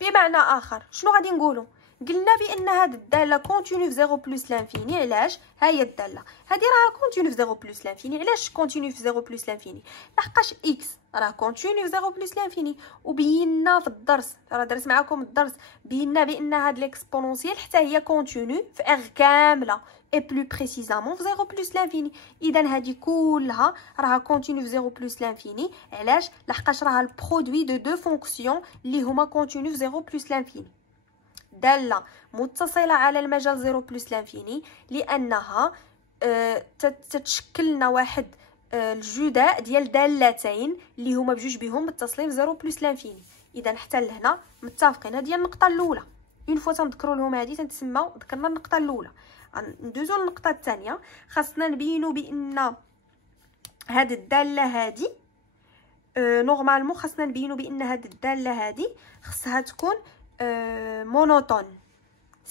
بمعنى اخر شنو غادي نقولوا؟ قلنا بان هاد الداله كونتينيو في 0 بلس لانفيني. علاش؟ ها هي الداله هادي راه كونتينيو في 0 بلس لانفيني. علاش كونتينيو في 0 بلس لانفيني؟ لحقاش اكس راه كونتينيو في 0 بلس لانفيني، وبينا في الدرس راه درت معكم الدرس بينا بان هاد ليكسبونونسيال حتى هي كونتينيو في ار كامله اي بلو بريسيزامون في 0 بلس لانفيني. اذا هادي كلها راها كونتينيو في 0 بلس لانفيني. علاش؟ لحقاش راها البرودوي دو دو فونكسيون اللي هما كونتينيو في 0 بلس لانفيني. داله متصله على المجال 0 بلس لانفيني لانها تتشكل لنا واحد الجداء ديال دالتين اللي هما بجوج بهم متصلين في 0 بلس لانفيني. اذا حتى لهنا متفقين. هذه هي النقطه الاولى. اون فوا تنذكروا لهم هذه تنسماو ذكرنا النقطه الاولى. ندوزو للنقطه الثانيه. خاصنا نبينوا بان هاد الداله هادي نورمالمون خاصنا نبينوا بان هاد الداله هادي خصها تكون monotone,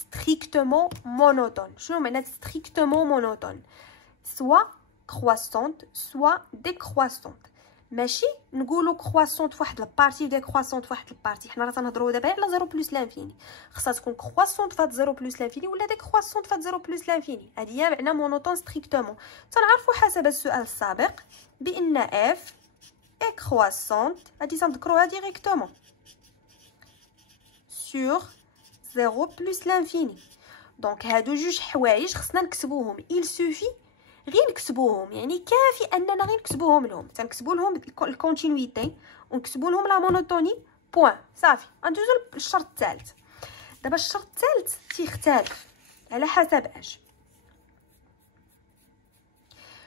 strictement monotone. شنو معنى strictement monotone؟ soit croissante soit décroissante. ماشي نقولوا croissante فواحد البارتي و décroissante فواحد البارتي. حنا راه تنهضروا دابا على 0 بلس لانفيني. خصها تكون croissante فهاد 0 بلس لانفيني ولا décroissante فهاد 0 بلس لانفيني. هذه هي معنى monotone strictement. تنعرفوا حسب السؤال السابق بان f est croissante. هذه تنذكروها ديريكتومون sur 0 بلس لانفيني. دونك هادو جوج حوايج خصنا نكتبوهم. il suffit غير نكتبوهم، يعني كافي اننا غير نكتبوهم لهم. تنكتبوا لهم الكونتينيتي ونكتبوا لهم لا مونوتوني بوين صافي. غندوزو للشرط الثالث. دابا الشرط الثالث تيختلف على حسب اش.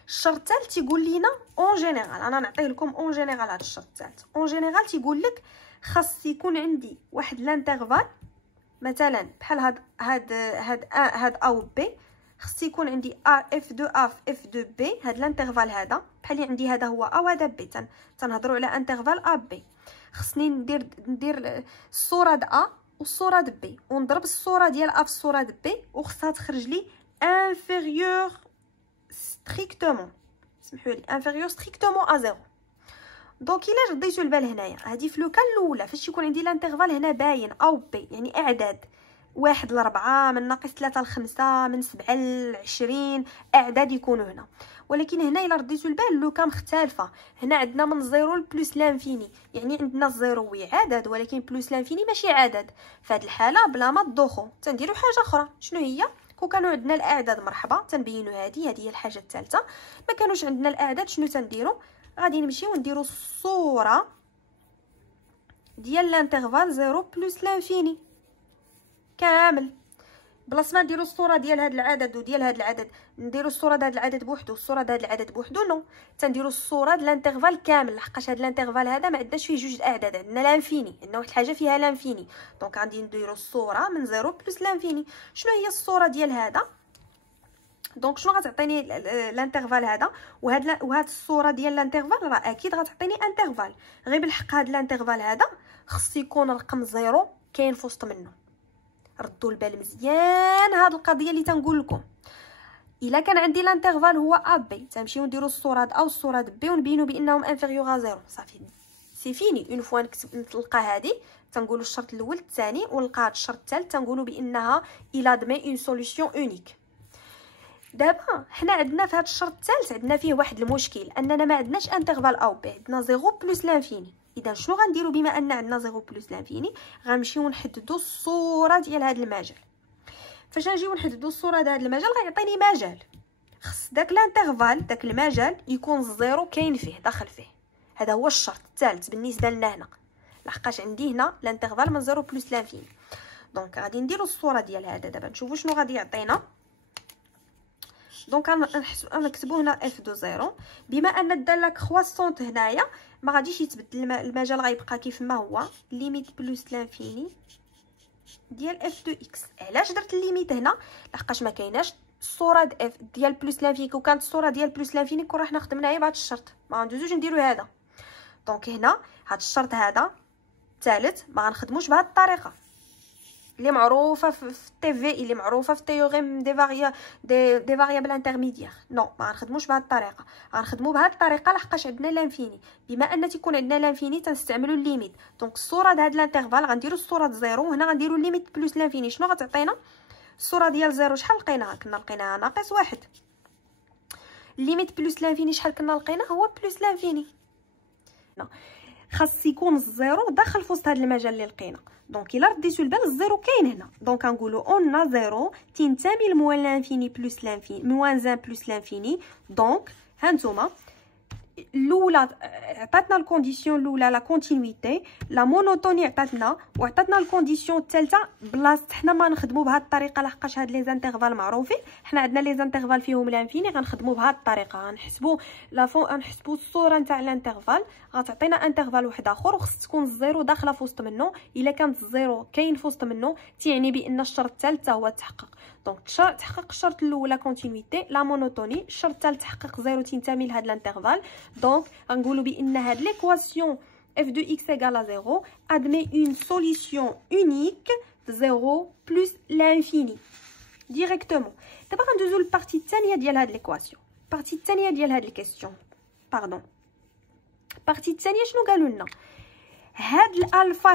الشرط الثالث تيقول لينا اون جينيرال، انا نعطيه لكم اون جينيرال. هذا الشرط الثالث اون جينيرال تيقول لك خاص يكون عندي واحد لانترفال، مثلا بحال هاد ا و بي، خاص يكون عندي ا اف دو ا اف دو بي. هاد لانترفال هذا بحال اللي عندي هذا هو ا وهذا بي، تنهضروا على انترفال ا بي. خصني ندير الصوره د ا والصوره د بي، ونضرب الصوره ديال ا في الصوره د بي، وخصها تخرج لي انفيريور ستريكتومون، سمحوا لي، انفيريور ستريكتومون ا زيرو. دونك الا رديتو البال هنايا، هذه في لوكا الاولى فاش يكون عندي لانترفال هنا باين او بي، يعني اعداد 1 ل 4 من ناقص 3 ل 5 من 7 ل 20 اعداد يكونوا هنا. ولكن هنا الا رديتو البال لوكا مختلفه. هنا عندنا من 0 لبلس لانفيني، يعني عندنا الزيرو وي عدد ولكن بلس لانفيني ماشي عدد. في هذه الحاله بلا ما تدوخو تنديروا حاجه اخرى. شنو هي؟ كون كانوا عندنا الاعداد مرحبا تنبينوا هذه هي الحاجه الثالثه. ما كانوش عندنا الاعداد شنو تنديروا؟ غادي نمشيو نديروا الصوره ديال لانترفال 0 بلس لانفيني كامل. بلاص ما نديروا الصوره ديال هذا العدد وديال هذا العدد، نديروا الصوره د هذا العدد بوحدو والصوره د هذا العدد بوحدو، نو، تنديروا الصوره د لانترفال كامل. لحقاش هذا الانترفال هذا ما عندناش فيه جوج اعداد، عندنا لانفيني، عندنا واحد الحاجه فيها لانفيني. دونك غادي نديروا الصوره من 0 بلس لانفيني. شنو هي الصوره ديال هذا؟ دونك شنو غتعطيني الانترفال هذا؟ وهاد الصوره ديال الانترفال راه اكيد غتعطيني انترفال. غير بالحق هاد الانترفال هذا خص يكون رقم 0 كاين في وسط منه. ردوا البال مزيان هاد القضيه اللي تنقول لكم. الا كان عندي لانترفال هو ا بي، تنمشيو نديرو الصوره د ا والصوره د بي ونبينوا بانهم انفيريور ا 0 صافي سي فيني. اون فوا نتلقى هذه تنقولوا الشرط الاول الثاني، ونلقى هاد الشرط الثالث تنقولوا بانها الا دمي اون سوليوشن اونيك. دابا حنا عندنا في هذا الشرط الثالث عندنا فيه واحد المشكل، اننا ما عندناش انترفال ا و بي، عندنا 0 بلس لانفيني. اذا شنو غنديروا بما ان عندنا 0 بلس لانفيني؟ غنمشيو نحددوا الصوره ديال هذا المجال. فاش نجيو نحددوا الصوره ديال هذا المجال غيعطيني مجال، خص داك لانترفال داك المجال يكون الزيرو كاين فيه داخل فيه. هذا هو الشرط الثالث بالنسبه لنا هنا، لحقاش عندي هنا لانترفال من 0 بلس لانفيني. دونك غادي نديروا الصوره ديال هذا دابا نشوفوا شنو غادي يعطينا. دونك غنكتبوا هنا اف دو 0. بما ان الداله كرواسونت هنايا ما غاديش يتبدل المجال، غيبقى كيف ما هو ليميت بلس لانفيني ديال اف دو اكس. علاش درت الليميت هنا؟ لحقاش ما كايناش الصوره د اف ديال بلس لانفيني. كون كانت الصوره ديال بلس لانفيني كون راحنا خدمناها بهذا الشرط، ما غندوزوش نديرو هذا. دونك هنا هذا الشرط هذا الثالث ما غنخدموش بهذه الطريقه اللي معروفه في التي في، اللي معروفه في التيوريم دي فاريابل انترميديير. نو، ما غنخدموش بهذه الطريقه، غنخدموا بهذه الطريقه لحقاش عندنا لانفيني. بما ان تيكون عندنا لانفيني تنستعملوا الليميت. دونك الصوره د هذا الانترفال غنديروا الصوره د 0 وهنا غنديروا الليميت بلس لانفيني. شنو غتعطينا الصوره ديال 0؟ شحال لقيناها؟ كنا لقيناها ناقص 1. الليميت بلس لانفيني شحال كنا لقينا؟ هو بلس لانفيني. خاص يكون الزيرو داخل في وسط هذا المجال اللي لقينا. دونك الا رديتو البال الزيرو كاين هنا. دونك غنقولوا اون زيرو تنتمي لموان لانفيني بلس لانفيني موان 1 بلس لانفيني. دونك هانتوما الاولى عطاتنا الكونديسيون الاولى لا كونتينيتي، لا مونوتوني عطاتنا، وعطاتنا الكونديسيون الثالثه بلاصه حنا ما نخدموا بهذه الطريقه لحقاش هاد لي زانترفال معروفين. حنا عندنا لي زانترفال فيهم لانفيني، غنخدموا بهذه الطريقه. غنحسبوا غنحسبوا الصوره نتاع الانترفال، غتعطينا انترفال واحد اخر وخص تكون الزيرو داخله في وسط منه. الا كانت الزيرو كاين في وسط منه تعني بان الشرط الثالث هو تحقق. دونك تحقق الشرط الاول لا كونتينيتي لا مونوتوني، الشرط الثالث تحقق زيرو تنتمي لهذا الانترفال. دونك غنقولوا بان هاد ليكواسيون f de x égale à 0 admet une solution unique de 0 plus l'infini directement. دابا غندوزو للبارتي الثانيه ديال هاد ليكواسيون. البارتي الثانيه ديال هاد الكيسيون باردون، البارتي الثانيه شنو قالوا لنا؟ هاد الالفا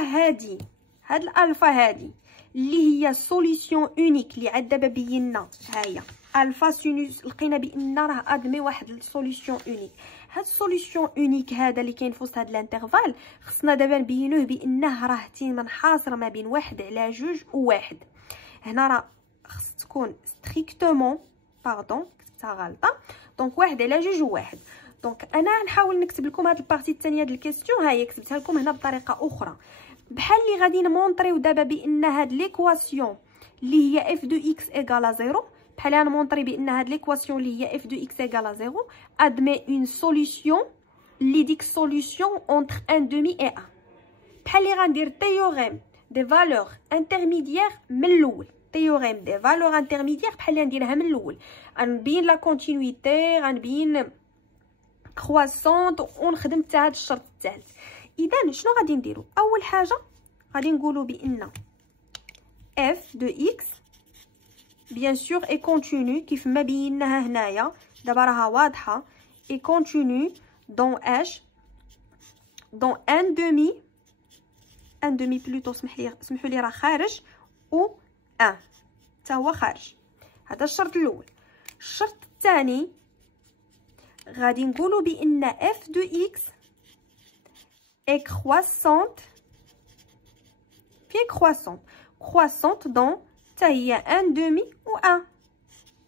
هادي، اللي هي سوليسيون اونيك اللي عاد دابا بينا، ها هي الفا سينوس لقينا بان راه ادمي واحد السوليوشن اونيك. هاد السوليوشن اونيك هذا اللي كاين في وسط هاد الانترفال خصنا دابا نبينوه بانه راه منحاصر ما بين 1 على 2 و1. هنا راه خص تكون ستريكتومون باردون كتبتها غلطه، دونك 1 على 2 و1. دونك انا نحاول نكتب لكم هاد البارتي الثانيه ديال الكيستيون، ها هي كتبتها لكم هنا بطريقه اخرى بحال اللي غادي نمونطريو دابا بان هاد ليكواسيون اللي هي f2x égale 0 بحال نمونطري بان هاد ليكواسيون اللي هي f2x égale 0 ادمي اون سوليوشن اللي ديك سوليوشن اونتر 1 دومي et 1. بحال اللي غندير تيوريم دي فالور انترميديير من الاول. تيوريم دي فالور انترميديير بحال اللي نديرها من الاول، غنبين لا كونتينيتي، غنبين كرواسونت ونخدم حتى هاد الشرط الثالث. اذا شنو غادي نديرو؟ اول حاجه غادي نقولوا بان f de x bien sûr est continu كيف ما بيناها هنايا دابا راها واضحه، est continu dans h dans un demi plutôt سمحوا لي راه خارج و 1 حتى هو خارج. هذا الشرط الاول. الشرط الثاني غادي نقولوا بان f de x est croissante croissante dans حتى هي 1 demi و 1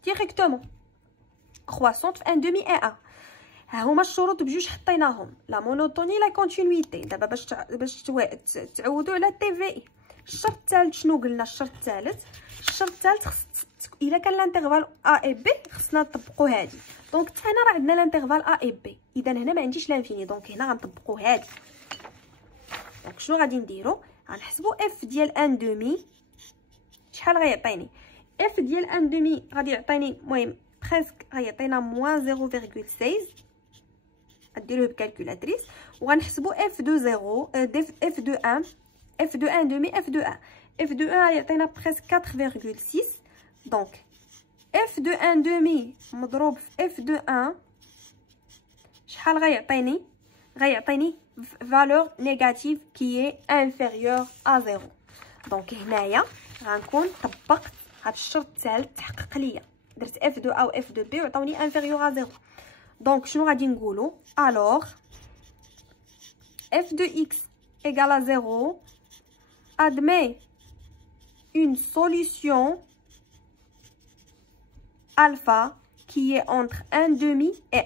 directement croissante في 1 demi et 1. ها هما الشروط بجوج حطيناهم، لا مونوتوني لا كونتينيتي. دابا باش تعودوا على تي في اي. الشرط الثالث شنو قلنا؟ الشرط الثالث خص الا كان الانترفال ا اي بي خصنا نطبقوا هادي. دونك حتى هنا راه عندنا الانترفال ا اي بي، اذا هنا ما عنديش لانفيني، دونك هنا غنطبقوا هادي. دونك شنو غادي نديرو؟ غنحسبوا اف ديال 1 دومي شحال غيعطيني. اف ديال 1 دومي غادي يعطيني المهم بريسك غيعطينا موان 0.16. غديروه بكالكولاتريس وغنحسبوا اف دو 0 اف دو 1 اف دو 1 دومي اف دو 1 اف دو 1 غيعطينا بريسك 4.6. دونك اف دو 1 دومي مضروب في اف دو 1 شحال غيعطيني؟ غيعطيني valeur négative qui est inférieure à 0. دونك هنايا غنكون طبقت هاد الشرط الثالث تحقق ليا، درت اف دو ا و اف دو بي وعطاوني inférieur à 0. دونك شنو غادي نقولوا؟ alors f de x égale à 0 admet une solution alpha qui est entre 1 demi et 1.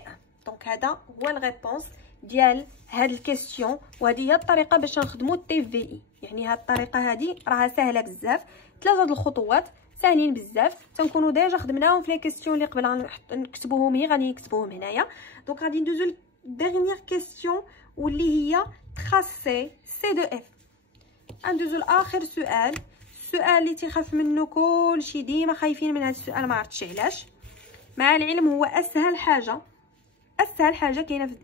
دونك هذا هو الريبونس ديال هاد الكيستيون، وهذه هي الطريقه باش نخدموا التي في اي. يعني هاد الطريقه هذه راها سهله بزاف، 3 الخطوات ساهلين بزاف، تنكونوا ديجا خدمناهم في لي كيستيون اللي قبل غنكتبوهم هي غادي نكتبوهم هنايا. دونك غادي ندوزو لديرنيير كيستيون واللي هي تراسي سي دو اف. ندوزو لاخر سؤال، السؤال اللي تيخاف منه كلشي، ديما خايفين من هذا السؤال، ما عرفتش علاش. مع العلم هو اسهل حاجه كاينه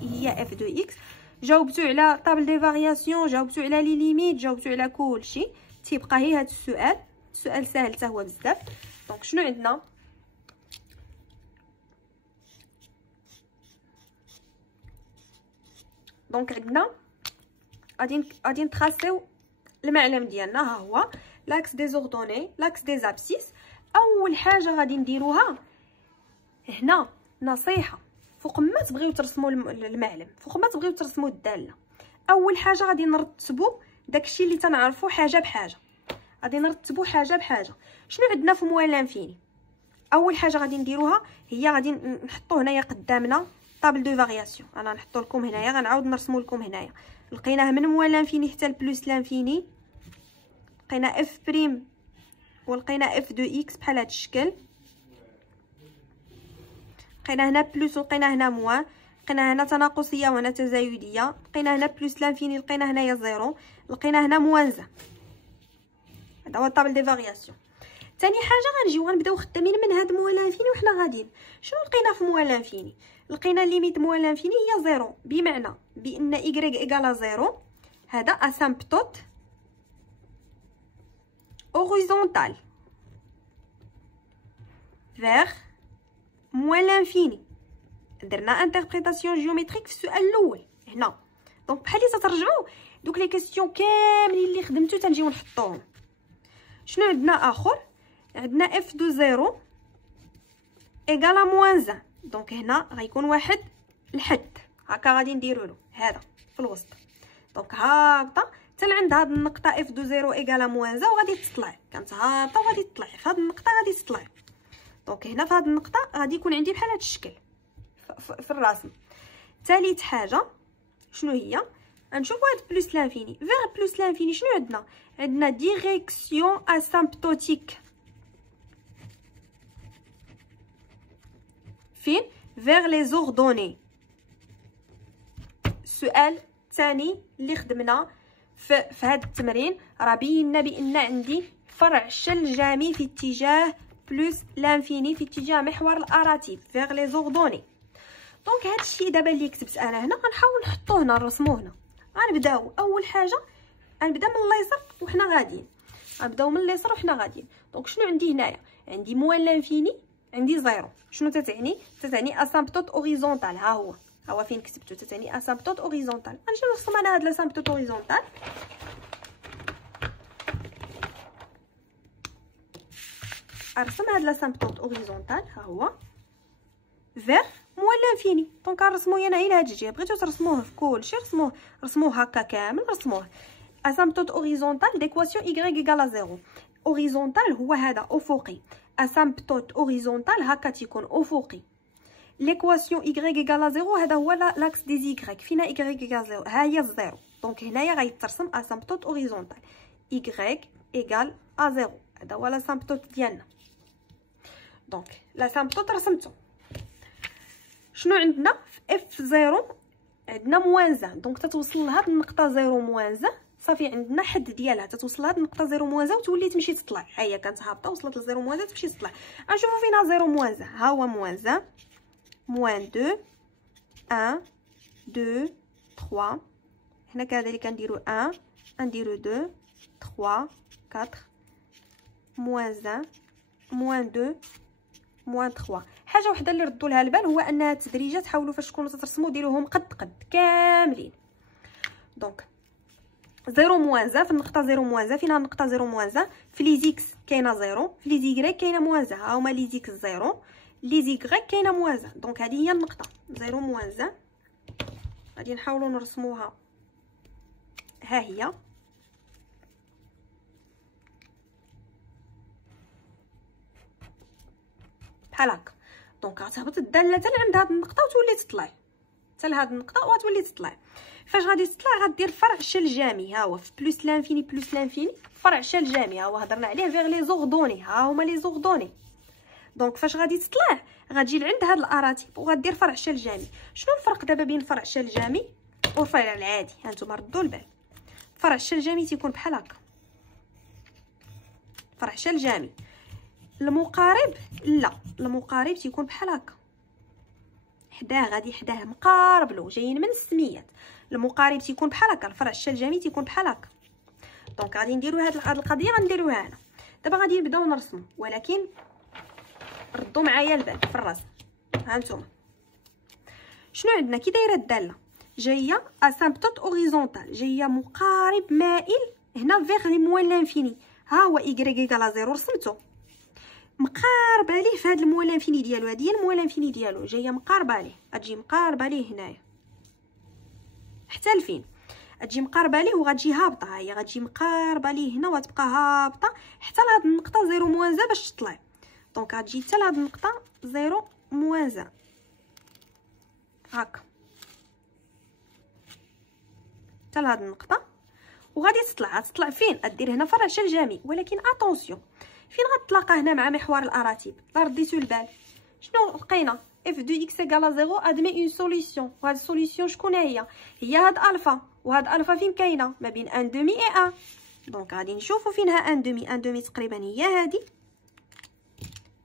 هي اف دو اكس. جاوبتوا على طابل دي فارياسيون، جاوبتوا على لي ليميت، جاوبتوا على كلشي. تيبقى هي هذا السؤال سهل حتى هو بزاف. دونك شنو عندنا؟ دونك عندنا غادي نتراسيو المعلم ديالنا، ها هو لاكس دي زوردوني لاكس دي زابسيس. اول حاجه غادي نديروها هنا نصيحه، فوق ما تبغيو ترسموا المعلم، فوق ما تبغيو ترسموا الداله، اول حاجه غادي نرتبوا داكشي اللي تنعرفوا حاجه بحاجه. غادي نرتبوا حاجه بحاجه. شنو عندنا في موال لانفيني؟ اول حاجه غادي نديروها هي غادي نحطوا هنايا قدامنا طابل دو فارياسيون. انا نحطو لكم هنايا، غنعاود نرسمو لكم هنايا. لقيناه من موال لانفيني حتى البلوس لانفيني، لقينا اف بريم ولقينا اف دو اكس بحال هذا الشكل، لقينا هنا بلوس ولقينا هنا موان، لقينا هنا تناقصيه وهنا تزايديه، لقينا هنا بلوس لانفيني، لقينا هنايا زيرو، لقينا هنا موان زان. هذا هو الطابل دي فارياسيون. ثاني حاجه غنجيو غنبداو خدامين من هاد موال لانفيني وحنا غاديين. شنو لقينا في موال لانفيني؟ لقينا ليميت موال لانفيني هي زيرو، بمعنى بان y ايكالا زيرو. هذا اسامبتوت horizontal vers موال لانفيني. درنا انتربريتاسيون جيومتريك في السؤال الاول هنا. دونك بحال اللي تترجعوا دوك لي كيسيون كاملين اللي خدمتو تنجيو نحطوهم. شنو عندنا اخر؟ عندنا اف دو زيرو ايكال موان 1. دونك هنا غيكون واحد الحد هكا غادي نديرو له هذا في الوسط. دونك هابطه حتى لعند هاد النقطه اف دو 0 ايكال موان 1 وغادي تطلع، كانت هابطه وغادي تطلع في هاد النقطه غادي تطلع. دونك هنا في هاد النقطه غادي يكون عندي بحال هاد الشكل في الرسم. ثالث حاجه شنو هي؟ غنشوفوا هاد بلوس لانفيني. فيغ بلوس لانفيني شنو عندنا؟ عندنا ديريكسيون اسامبتوتيك فين؟ فيغ لي زوردوني. السؤال الثاني اللي خدمنا في هذا التمرين راه بينا بان عندي فرع شل جامي في اتجاه بلوس لانفيني في اتجاه محور الاراتيب فيغ لي زوردوني. دونك هذا الشيء دابا اللي كتبت انا هنا غنحاول نحطوه هنا نرسموه هنا. غنبداو اول حاجه غنبدا من اليسار وحنا غاديين، غنبداو من اليسار وحنا غاديين. دونك شنو عندي هنايا؟ عندي موان لانفيني، عندي زيرو. شنو تتعني؟ تتعني اسامبتوت اوريزونتال. ها هو فين كتبتو، تتعني اسامبتوت اوريزونتال. غنجي نرسم انا هاد لاسامبتوت اوريزونتال. ارسم هاد لاسامبتوت اوريزونتال ها هو فيغ موان لانفيني. دونك غنرسموه هنا الى هاد الجهه. بغيتو ترسموه في كلشي رسموه هكا كامل، رسموه اسامبتوت اوريزونتال ديكواسيون y ايكال 0. اوريزونتال هو هذا افقي، اسامبتوت اوريزونتال هكا تيكون افقي. ليكواسيون y ايكال 0 هذا هو لاكس دي زيكغيك. فينا y ايكال 0؟ ها هي الزيرو. دونك هنايا غيترسم اسامبتوت اوريزونتال y ايكال 0. هذا هو لاسامبتوت ديالنا. دونك لاسامبتوت رسمته. شنو عندنا في اف 0؟ عندنا موان 1. دونك تتوصل لهاد النقطه 0 موان 1 صافي عندنا حد ديالها تتوصل لهاد النقطه 0 موان 1 وتولي تمشي تطلع. ها هي كانت هابطه وصلت ل 0 موان 1 تمشي تطلع. غنشوفوا فينا 0 موان 1. ها هو موان 1 موان 2 1 2 3. هنا كذلك كنديروا 1 نديروا 2 3 4 موان 1 موان 2 موان 3. حاجه وحده اللي ردوا لها البال هو انها التدريجات حاولوا فاش تكونوا ترسموا ديروهم قد كاملين. دونك 0 موان 1 في النقطه 0 موان 1 فينا النقطه 0 موان 1 في لي زيكس كاينه 0 في لي زيغريك كاينه موان 1. ها هما لي زيكس 0 لي زيغريك كاينه موان 1. دونك هذه هي النقطه 0 موان 1. غادي نحاولوا نرسموها. ها هي بحال هكا. دونك غتهبط الداله حتى لعند هاد النقطه وتولي تطلع حتى لهاد النقطه وتولي تطلع. فاش غادي تطلع غدير فرع شل جامي. ها هو في بلوس لانفيني بلوس لانفيني فرع شل جامي. ها هو هضرنا عليه فيغ لي زوردوني. ها هما لي زوردوني. دونك فاش غادي تطلع غتجي لعند هاد الاراتيب وغدير فرع شل جامي. شنو الفرق دابا بين فرع شل جامي والفرع العادي؟ هانتوما ردوا البال. فرع شل جامي تيكون بحال هكا. فرع شل جامي المقارب لا، المقارب تيكون بحال هكا حداه، غادي حداه مقارب له، جايين من السميات. المقارب تيكون بحال هكا، الفرع الشلجمي تيكون بحال هكا. دونك غادي نديروا هاد القضيه غنديروها هنا. دابا غادي نبداو نرسموا، ولكن ردوا معايا البال في الرسم. ها نتوما شنو عندنا؟ كي دايره الداله جايه اسامبتوت اوريزونتال، جايه مقارب مائل هنا فيغ لي موان لانفيني. ها هو ايكغيك ايكال 0 رسمته مقاربه ليه في هذا الموان لانفيني ديالو. هذه هي الموان لانفيني ديالو، جايه مقاربه ليه، غتجي مقاربه ليه هنايا حتى لفين؟ غتجي مقاربه ليه وغتجي هابطه. ها هي غتجي مقاربه ليه هنا وتبقى هابطه حتى لهاد النقطه 0 موان 1 باش تطلع. دونك غتجي حتى لهاد النقطه 0 موان 1 هكا حتى لهاد النقطه وغادي تطلع. غتطلع فين؟ غدير هنا فرع شلجمي، ولكن اتونسيون فين غتلاقى هنا مع محور الاراتيب؟ لا رديتو البال شنو لقينا؟ اف دو اكس ايكال 0 ادمي اون سوليسيون. وهاد السوليسيون شكون هي؟ هي هاد الفا، وهاد الفا فين كاينه؟ ما بين ان دومي اي ان. دونك غادي نشوفوا فينها ان دومي. ان دومي تقريبا هي هادي،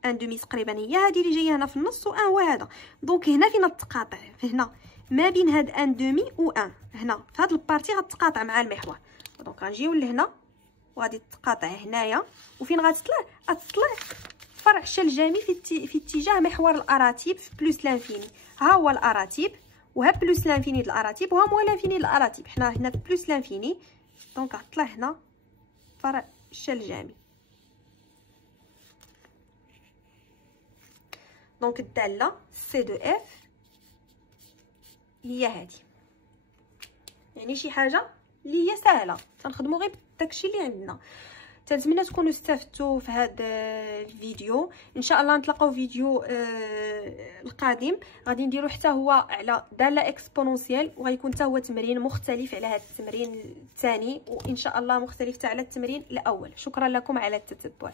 ان دومي تقريبا هي هادي اللي جايه هنا في النص، وان هو هذا. دونك هنا فين التقاطع؟ هنا ما بين هاد ان دومي و ان، هنا في هاد البارتي غتقاطع مع المحور. دونك غنجيو لهنا وغادي تقاطع هنايا، وفين غتطلع؟ غتطلع فرع شلجمي في اتجاه محور الاراتيب في بلوس لانفيني. ها هو الاراتيب وها بلوس لانفيني د الاراتيب وها موان لانفيني د الاراتيب. حنا هنا في بلوس لانفيني، دونك غتطلع هنا فرع شلجمي. دونك الداله سي دو اف هي هذه، يعني شي حاجه اللي هي سهله تنخدموا غير داكشي اللي عندنا. تنتمنى تكونوا استفدتوا في هذا الفيديو. ان شاء الله نتلاقاو فيديو القادم غادي نديرو حتى هو على داله اكسبونونسيال، وغيكون حتى هو تمرين مختلف على هذا التمرين الثاني، وان شاء الله مختلف حتى على التمرين الاول. شكرا لكم على التتبع.